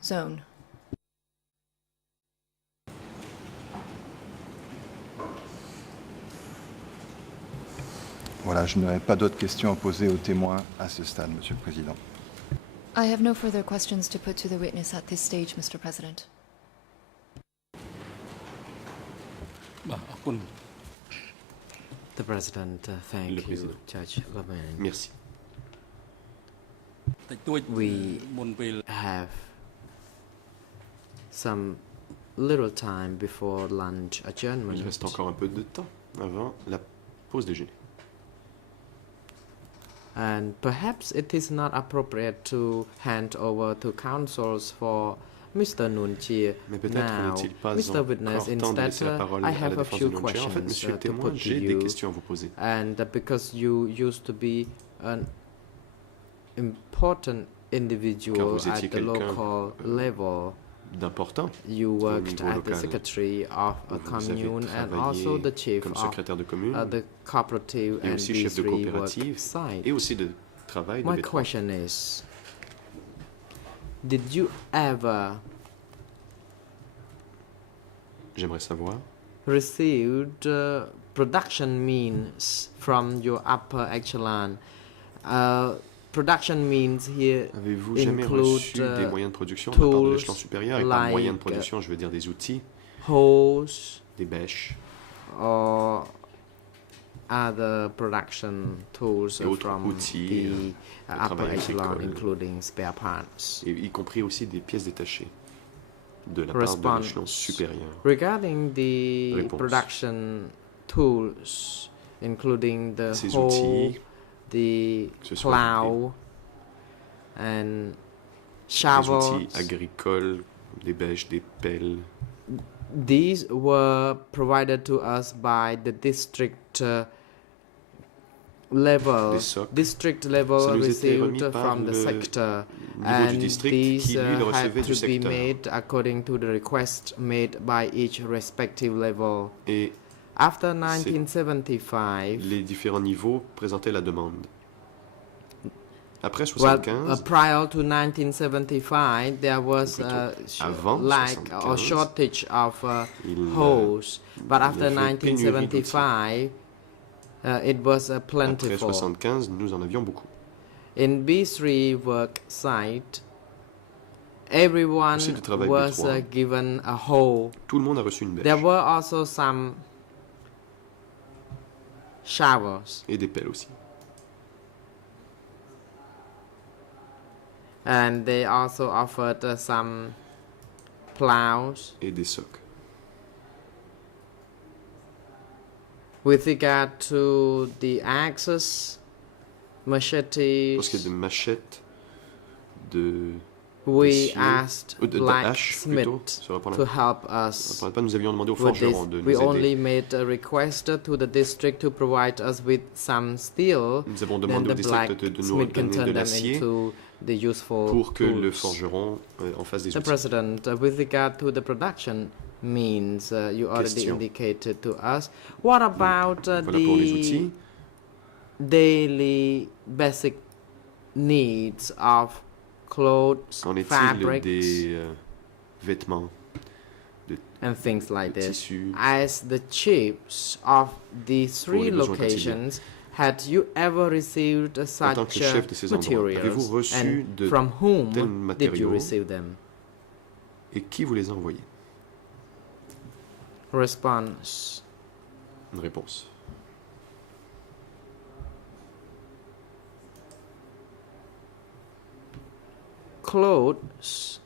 zone. Voilà, je n'aurai pas d'autres questions à poser aux témoins à ce stade, Monsieur le Président. I have no further questions to put to the witness at this stage, Mr. President. The President, thank Le you, Président. Judge Laverne. Merci. We have some little time before lunch adjournment. Il reste encore un peu de temps avant la pause déjeuner. And perhaps it is not appropriate to hand over to councils for Mr. Noon Chea Mais peut-être now. n'est-il pas Mr. Witness, encore temps de laisser la instead, parole I à la have a défense few de Nunchea. En fait, questions monsieur le to témoin, put to j'ai des you. questions à vous poser. And because you used to be an important Quand individual vous at étiez the quelqu'un local level, d'important, you worked niveau at the local, secretary of a vous avez commune and also travaillé the chief comme of secrétaire de commune the cooperative et and aussi chef de B3 work coopérative site. et aussi de travail de My B3. question is, did you ever J'aimerais savoir, received production means from your upper echelon? Production means here avez-vous jamais include reçu des moyens de production de la part de l'échelon supérieur? Et par like, moyens de production, je veux dire des outils, hose des bêches or other production tools et autres from outils the de upper travail echelon, agricole, including spare parts. et y compris aussi des pièces détachées de la part de Response. l'échelon supérieur. Regarding the Réponse. production tools, including the Ces hoe, outils, the que ce soit plow, and des shovels, outils agricoles, des bêches, des pelles, these were provided to us by the district level. des socs. District level Ça nous était remis received par from the le sector, niveau du and district these qui, lui, le had recevait to du be secteur. made according to the request made by each respective level. Et After 1975, les différents niveaux présentaient la demande. Après well, 75, prior to 1975, there was avant like a 75, shortage of il hose, but il y after avait pénurie 1975, it was après plentiful. 75, nous en avions beaucoup. In B3 work site, everyone Aussi du travail was B3. given a hoe. Tout le monde a reçu une bêche There were also some showers, et des pelles aussi. and they also offered some plows. Et des socs. With regard to the axes, Pour ce qui est machetes, de machettes, de we cieux, asked de haches plutôt, blacksmith ça reprend to la- help ça us reprend pas, nous avions demandé au with this. forgeron de We nous only aider. made a request to the district to provide us with some steel. Nous avons Then demandé au the district de nous blacksmith can donner de turn them l'acier into the useful pour que le tools. forgeron en fasse des The outils. President, with regard to the production means, you already Question. indicated to us. What about Voilà pour les the outils. daily basic needs of clothes, Qu'en est-il fabrics, des vêtements, and things like de this? tissus? As the chiefs of the three les besoins locations, had you ever received En tant que such chef de ces endroits, avez-vous materials, reçu and de from whom tels did you matériaux receive them? et qui vous les a envoyés? Response. Une réponse. Clothes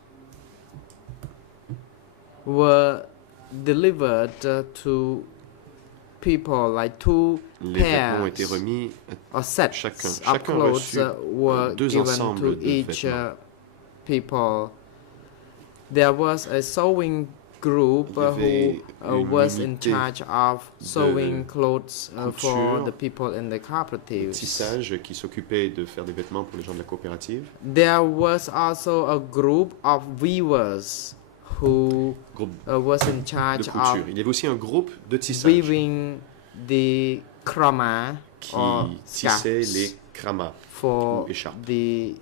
were delivered to people, like two Les vêtements ont été pairs remis à or sets chacun. of Chacun a clothes reçu were deux given ensembles to de each vêtements. people. There was a sewing group Il y avait who une was in unité charge of sewing clothes for couture, the people in the Le cooperatives. tissage qui s'occupait de faire des vêtements pour les gens de la coopérative. There was also a group of weavers who Groupe was in de charge couture. of Il y avait aussi un groupe de tissage weaving the krama or qui tissait scarves les kramas for ou écharpes. the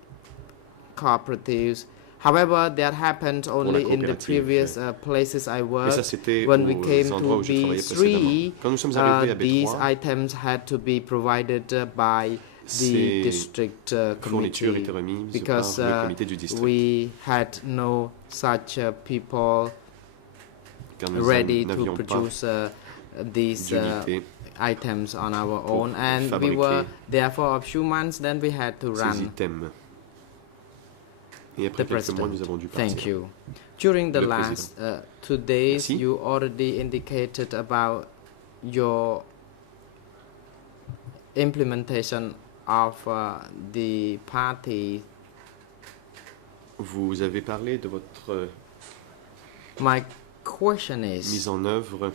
cooperatives. However, that happened only in the coopérative, previous places I Et ça, worked. c'était When we aux came endroits to où j'ai travaillé B3, précédemment. Quand nous sommes arrivés à these B3, items had to be provided by the ces district fournitures committee étaient remises because par le comité du district. we had no such people Car nous ready to n'avions pas produce these d'unité items on our pour own, and we fabriquer were there for a few months. Then we had to ces run. items. Et après The quelques mois, President. nous avons dû Thank partir. you. During the Le last 2 days, Merci. you already indicated about your implementation of the party. Vous avez parlé de votre My question mise is, en œuvre.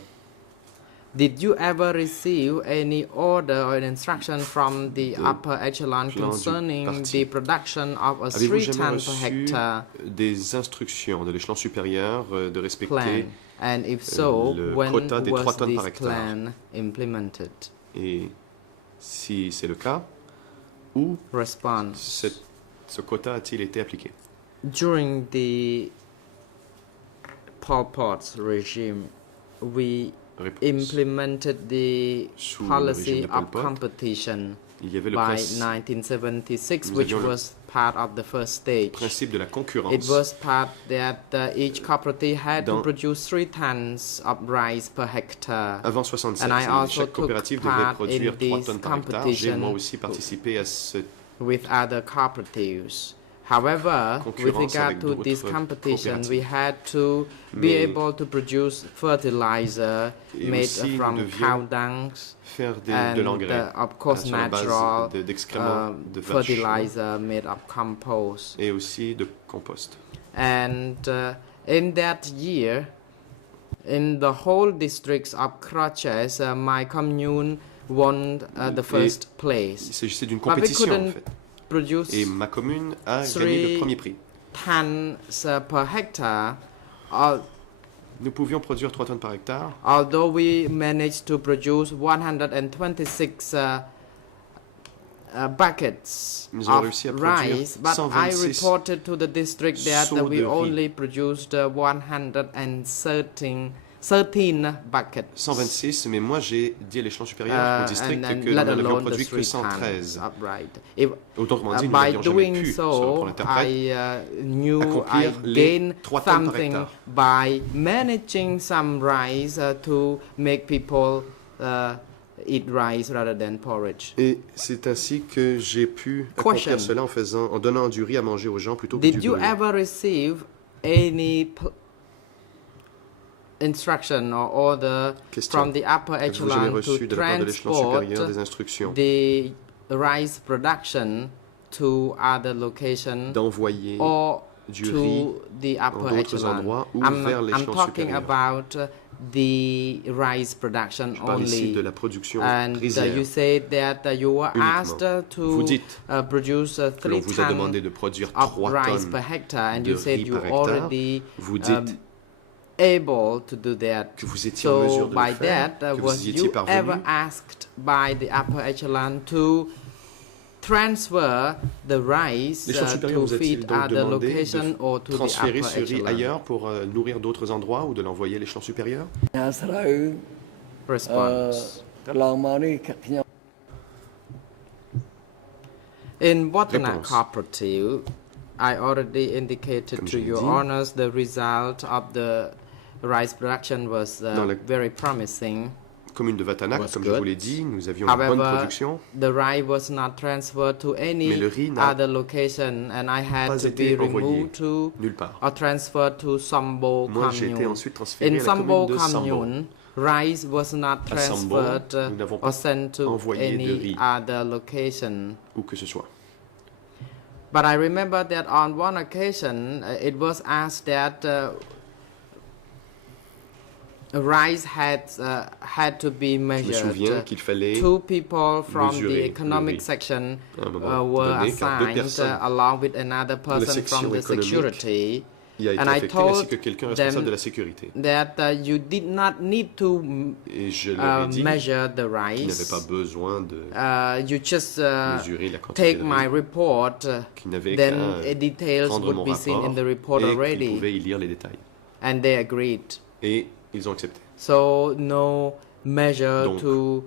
did you ever receive any order or instruction from the De upper echelon plan du concerning parti. the production of a Avez-vous 3 jamais ton per reçu hectare des instructions de l'échelon supérieur de respecter plan? And if so, le when quota des 3 was tonnes par this hectare? plan implemented? Et si c'est le cas, où Response. ce quota a-t-il été appliqué? During the Pol Pot's regime, we Réponse. implemented the Sous le policy régime de Pol of Pot, competition il y avait le by principe 1976, Nous which avions le was part of the first stage. de la concurrence. It was part that each cooperative had to Dans- produce 3 tons of rice per hectare. Avant 67, And I also chaque took coopérative devait part produire in 3 this tonnes par hectare. J'ai competition moi aussi participé à ce with other cooperatives. However, with Concurrence regard avec to d'autres this competition, we coopératives. had to be Mais- able to produce fertilizer Et made aussi, nous from devions cow dung faire de and l'engrais of course sur la base natural d'excréments de vaches fertilizer made of compost. et aussi de compost. And in that year, in the whole districts of Croches, my commune won the first Il place. s'agissait d'une But we compétition en couldn't fait. produce Et ma commune a gagné three le premier prix. tons per hectare, al- Nous pouvions produire 3 tonnes par hectare, although we managed to produce 126 buckets Nous avons of réussi à produire rice, but I 126 reported to the district that seaux we de riz. only produced 113 buckets. 126, mais moi j'ai dit à l'échelon supérieur au district and que nous let n'en avions alone the produit que 3 tons 113. upright. If, Autrement dit, nous by n'avions jamais doing pu, selon pour so, l'interprète, I knew I accomplir les gained 3 tonnes par something hectare. by managing some rice to make people eat rice rather than porridge. Et c'est ainsi que j'ai pu accomplir Question. cela en donnant du riz à manger aux gens plutôt que du Did you gruyère. ever receive any instruction or order Question. from the upper Avez-vous jamais echelon reçu to de la part de l'échelon transport supérieur des instructions the rice production to other locations d'envoyer or du riz to the upper d'autres echelon? endroits ou I'm vers l'échelon talking supérieur? about the rice production Je parle ici only. de la production And rizière. you said that you were Uniquement. asked Vous to dites produce que l'on 3 vous a tons demandé de produire of 3 rice tonnes per hectare, and de you said riz you par hectare. already Vous dites able to do that. que vous étiez en mesure So de by le faire, that, que was vous y étiez you parvenu. ever asked by the upper echelon to transfer the rice L'échelon supérieur to vous a-t-il feed donc other demandé location de or to the transférer upper ce riz echelon? ailleurs pour nourrir d'autres endroits ou de l'envoyer à l'échelon supérieur? អាស្រូវ Response. កន្លងមកនេះខ្ញុំ In Watana Réponse. Cooperative, I already indicated Comme to je l'ai your dit. honors the result of the rice production was Dans la- very promising. Commune de Watanac, Was comme je good. vous l'ai dit, nous avions une bonne However, production. the rice was not transferred to Mais any le riz n'a other location, and I had pas to été be envoyé removed to nulle part. or transferred to Sambo Moi, j'ai été commune. ensuite transféré In à la Sambo commune de Sambo. commune, rice was not À Sambo, transferred nous n'avons or pas sent to envoyé de any riz. other location. Où que ce soit. But I remember that on one occasion, it was asked that rice had to be Je me measured. souviens qu'il fallait 2 people from mesurer the le economic riz. section À un moment were donné, car deux assigned personnes along with another person section from the économique security. y a été And I affecté, ainsi told que quelqu'un them responsable de la sécurité. That you did not need to Et je leur ai dit measure the qu'ils n'avaient rice. pas besoin de You just mesurer la quantité take de my riz, report, qu'ils n'avaient then qu'à details prendre would mon be seen rapport in the report et qu'ils already. pouvaient y lire les détails. And they agreed. Et ils ont accepté. So no measure Donc, to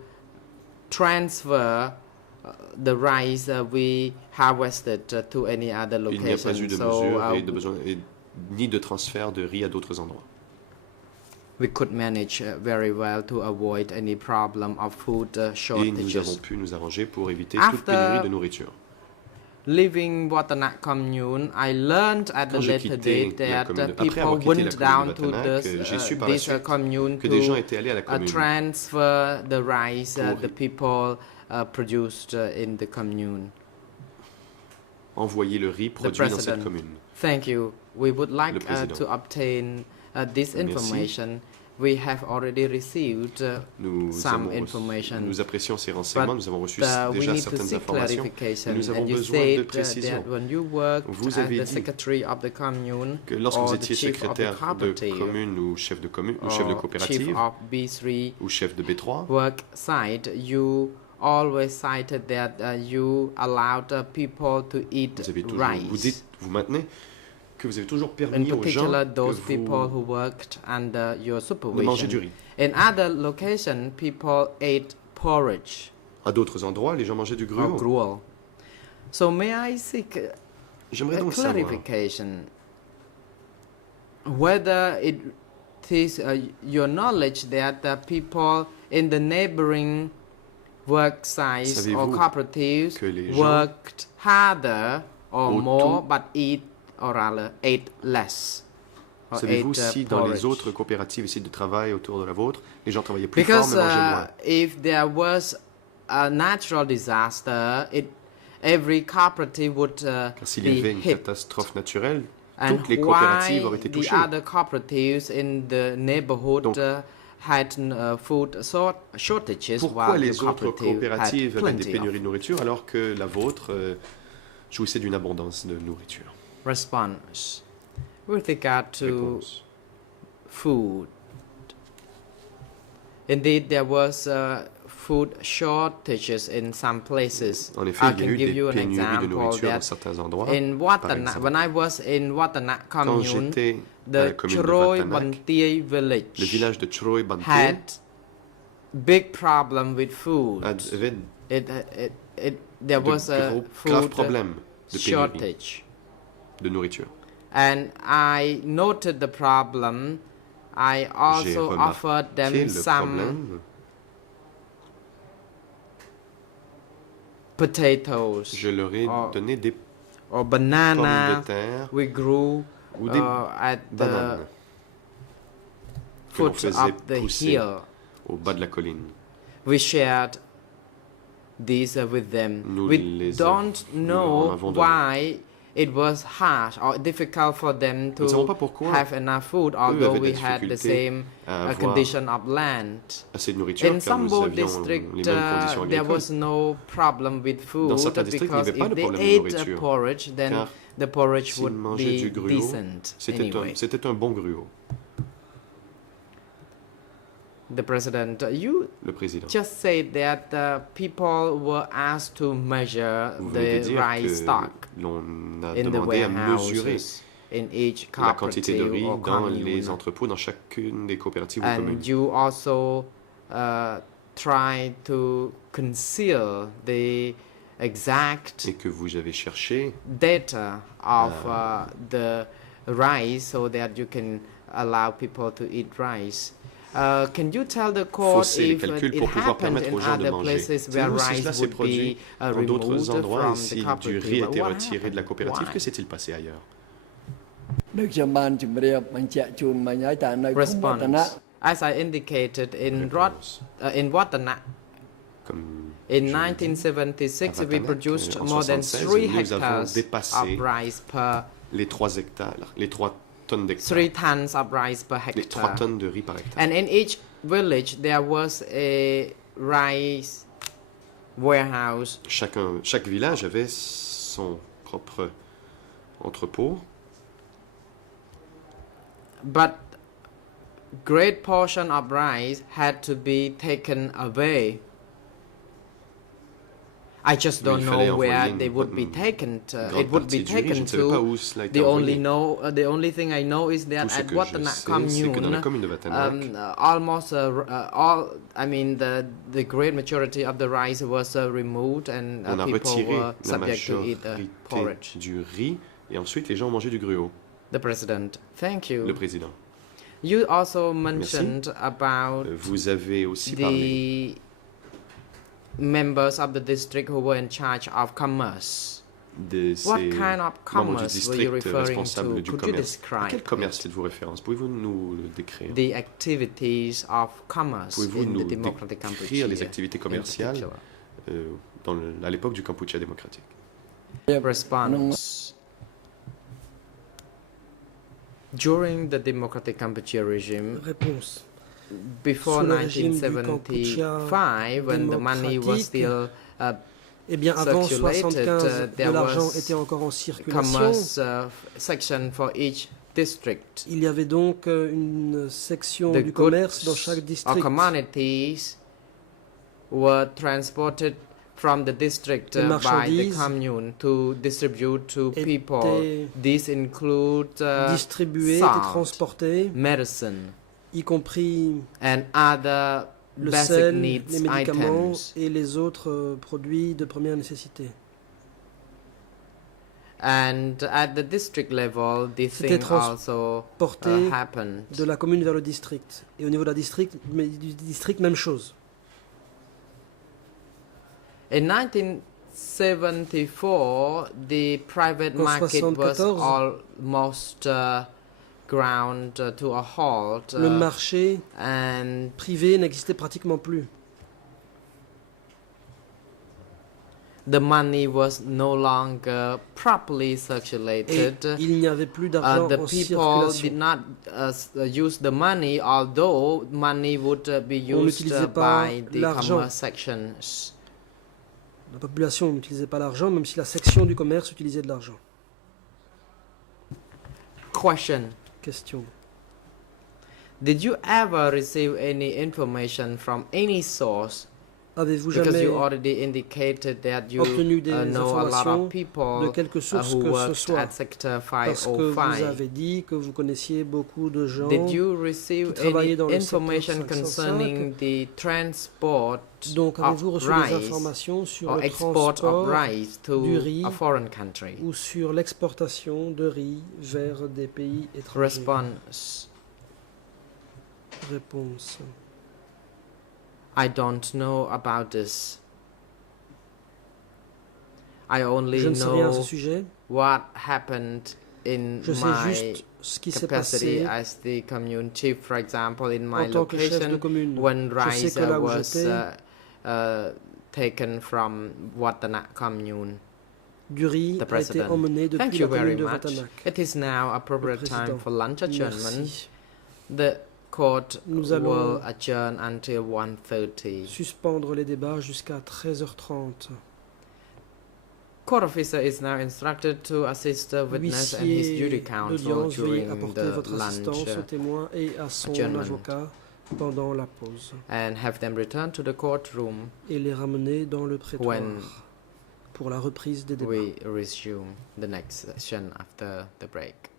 transfer the rice we harvested to any other Il n'y a pas eu location. de So mesure et de besoin, ni de transfert de riz à d'autres endroits. we could manage very well to avoid any problem of food Et nous avons shortages. pu nous arranger pour éviter After toute pénurie de nourriture. leaving Watanak commune, I learned at the Quand j'ai later quitté date la that commune, après people avoir quitté la went commune down de to Watanabe, j'ai su par la this suite commune que des gens to étaient allés à la commune transfer the rice pour the people produced in the commune. envoyer le riz produit dans cette commune. Thank you. We would like président. to obtain this Merci. information. We have already received some information. Nous apprécions ces renseignements, nous avons reçu déjà we need to certaines seek informations. clarification. Nous avons And you besoin said de précision. that when you worked Vous as avez the dit secretary of the commune que lorsque vous or the étiez chief of the secrétaire de cooperative commune ou chef de commune ou chef de or coopérative chief of B3 ou chef de B3, work site, you always cited that you allowed people to eat vous avez toujours, rice. vous maintenez que vous avez toujours In permis aux gens particular, que those people vous who worked under your de manger du supervision. riz. In other locations, people ate porridge À d'autres endroits, les gens mangeaient du or gruau. gruel. So may I seek J'aimerais a donc savoir clarification whether it is your knowledge that the people in the neighboring work sites or Savez-vous cooperatives que les gens worked harder or autour- more but ate less? Or Savez-vous ate, si dans les porridge? autres coopératives ici de travail autour de la vôtre, les gens travaillaient plus fort Because mais mangeaient moins? if there was a natural disaster, every cooperative would Car s'il y be avait une hit. catastrophe naturelle, And toutes les coopératives why auraient été the touchées. other cooperatives in the neighborhood Donc, had food shortages Pourquoi while the les autres cooperative coopératives had avaient des plenty pénuries of? de nourriture alors que la vôtre jouissait d'une abondance de nourriture? Response. With regard to Réponse. food, indeed there was food shortages in some places. En effet, I il y a can eu give des you an pénuries de example nourriture dans that certains endroits. in Par Watanak, exemple, when I was in Watanak quand commune, j'étais à la the commune de Choroi Watanabe, Bantiai le village village de Choroi Bantiai had big problem with food. avait There was a graves food problèmes de pénurie shortage. de nourriture. And I noted the problem. I J'ai also offered remarqué them le some problème. potatoes Je leur ai or donné des or pommes banana de terre we grew ou des at the bananes que l'on foot faisait of the pousser hill. au bas de la colline. We shared these with them. Nous We les don't nous know leur en avons donné. why it was hard or difficult for them Nous ne savons pas to pourquoi have enough food, eux although avaient we des had the difficultés same à avoir condition of land. assez de nourriture In car nous Sambo avions district, les mêmes conditions there agricoles. was no problem with food Dans certains districts, il n'y because avait pas if de they problème de ate nourriture, porridge, then car the porridge s'ils would mangeaient du be gruau, decent anyway. c'était un bon gruau. The president, you Le président. just said that people were asked to measure Vous venez de the dire rice stock que l'on a in the demandé à mesurer warehouses in each la quantité de cooperative riz or dans les commune. entrepôts, dans chacune des coopératives ou And communes. you also try to conceal the exact Et que vous avez cherché data of the rice so that you can allow people to eat rice. Can you tell the court fausser les if calculs it pour pouvoir happened permettre in aux gens de other manger. places where Savez-vous si cela rice s'est would produit be dans d'autres removed endroits et from si the du cooperative? riz était What retiré de la happened? coopérative, Why? que s'est-il passé ailleurs? ដូចខ្ញុំបានជម្រាបបញ្ជាក់ជូនមិញហើយថានៅក្នុងវឌ្ឍនៈ Response. As I indicated in Watanak, Comme in je l'ai dit, 1976 we Watanak, produced en more than 76, 3 nous avons hectares dépassé of rice per les 3 hectares, les 3 tonnes d'hectares, 3 tons of rice per les 3 hectare. tonnes de riz par hectare. And in each village there was a rice warehouse. Chaque village avait son propre entrepôt, But great portion of rice had to be taken away. I just mais don't il fallait know where envoyer they une would be bonne taken. grande It would be partie du riz. Je taken ne savais pas to. où cela a été envoyé. The only thing I know is that Tout ce at que je Watanak sais, c'est que dans la commune de Watanabe, almost the great majority of the rice was removed and on a people retiré were la subject to eat majorité porridge. du riz et ensuite les gens mangeaient du gruau. The president, thank you. Le président. You also mentioned about Vous avez aussi parlé the members of the district who were in charge of commerce. de ces What kind of membres du commerce were you district referring responsables to? du Could you commerce. À quel describe commerce faites-vous référence? Pouvez-vous nous le décrire? the activities of commerce Pouvez-vous in the nous Democratic décrire les Kampuchea activités in commerciales particular? à l'époque du Kampuchea démocratique? Response. During the Democratic Kampuchea regime, Réponse. before Sous le régime du 1975, when the money was still Eh bien, avant circulated, 75, there de l'argent was était encore en circulation. commerce section for each district. Il y avait donc une section The du commerce dans goods chaque or district. commodities were transported from the district Les by the marchandises commune to distribute to people. étaient These include distribuées, étaient salt, transportées, medicine, y compris and other le basic sel, needs les médicaments items. et les autres produits de première nécessité. And at the district level, this C'était thing also transporté happened. de la commune vers le district. Et au niveau de la district, mais du district, même chose. In 1974, the private En market was 74, almost ground to a halt, le marché and privé n'existait pratiquement plus. the money was no longer properly Et circulated. il n'y avait plus d'argent The en people did circulation. not use the money, although money would be On used n'utilisait pas by the l'argent. commerce sections. La population n'utilisait pas l'argent, même si la section du commerce utilisait de l'argent. Question. Question. Did you ever receive any information from any source? Avez-vous Because jamais you already indicated that you obtenu des know a lot informations of people de quelque source who que ce worked soit? at Sector Parce que vous 505. avez dit que vous connaissiez beaucoup de gens Did you receive qui travaillaient any dans le secteur information 505. concerning the transport Donc avez-vous of reçu des rice informations sur or le export of transport rice du to riz a foreign country? ou sur l'exportation de riz vers des pays étrangers? Response. Réponse. I don't know about this. I only Je ne sais rien à ce know sujet. what happened in Je sais my juste ce qui s'est capacity passé as the commune chief, for example, in my en tant que chef de location commune. when Je sais rice que là où was j'étais, taken from Watana commune. du riz The a été president. emmené Thank depuis you la commune very de much. Watanac. It is now appropriate time président. for lunch adjournment. Merci. The court Nous will allons adjourn until 1:30. suspendre les débats jusqu'à 13h30. Court officer is now instructed to assist the witness and his duty Huissier counsel d'audience, veuillez during apporter the votre lunch assistance au témoin et à son adjournment. avocat pendant la pause and have them return to the courtroom et les ramener dans le prétoire when pour la reprise des débats. we resume the next session after the break.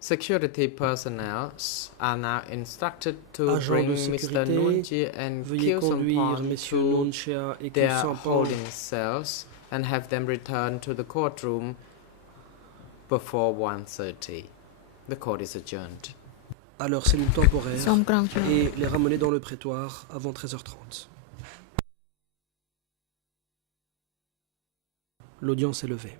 Security personnel are now instructed to Agents bring de Mr. sécurité, Nunchi and veuillez conduire Kyu messieurs to Nunchia et their Kyusampan holding cells and have them return to the courtroom before 1:30. The court is adjourned. à leur cellule temporaire សូមក្រោកឈរ et les ramener dans le prétoire avant 13h30. L'audience est levée.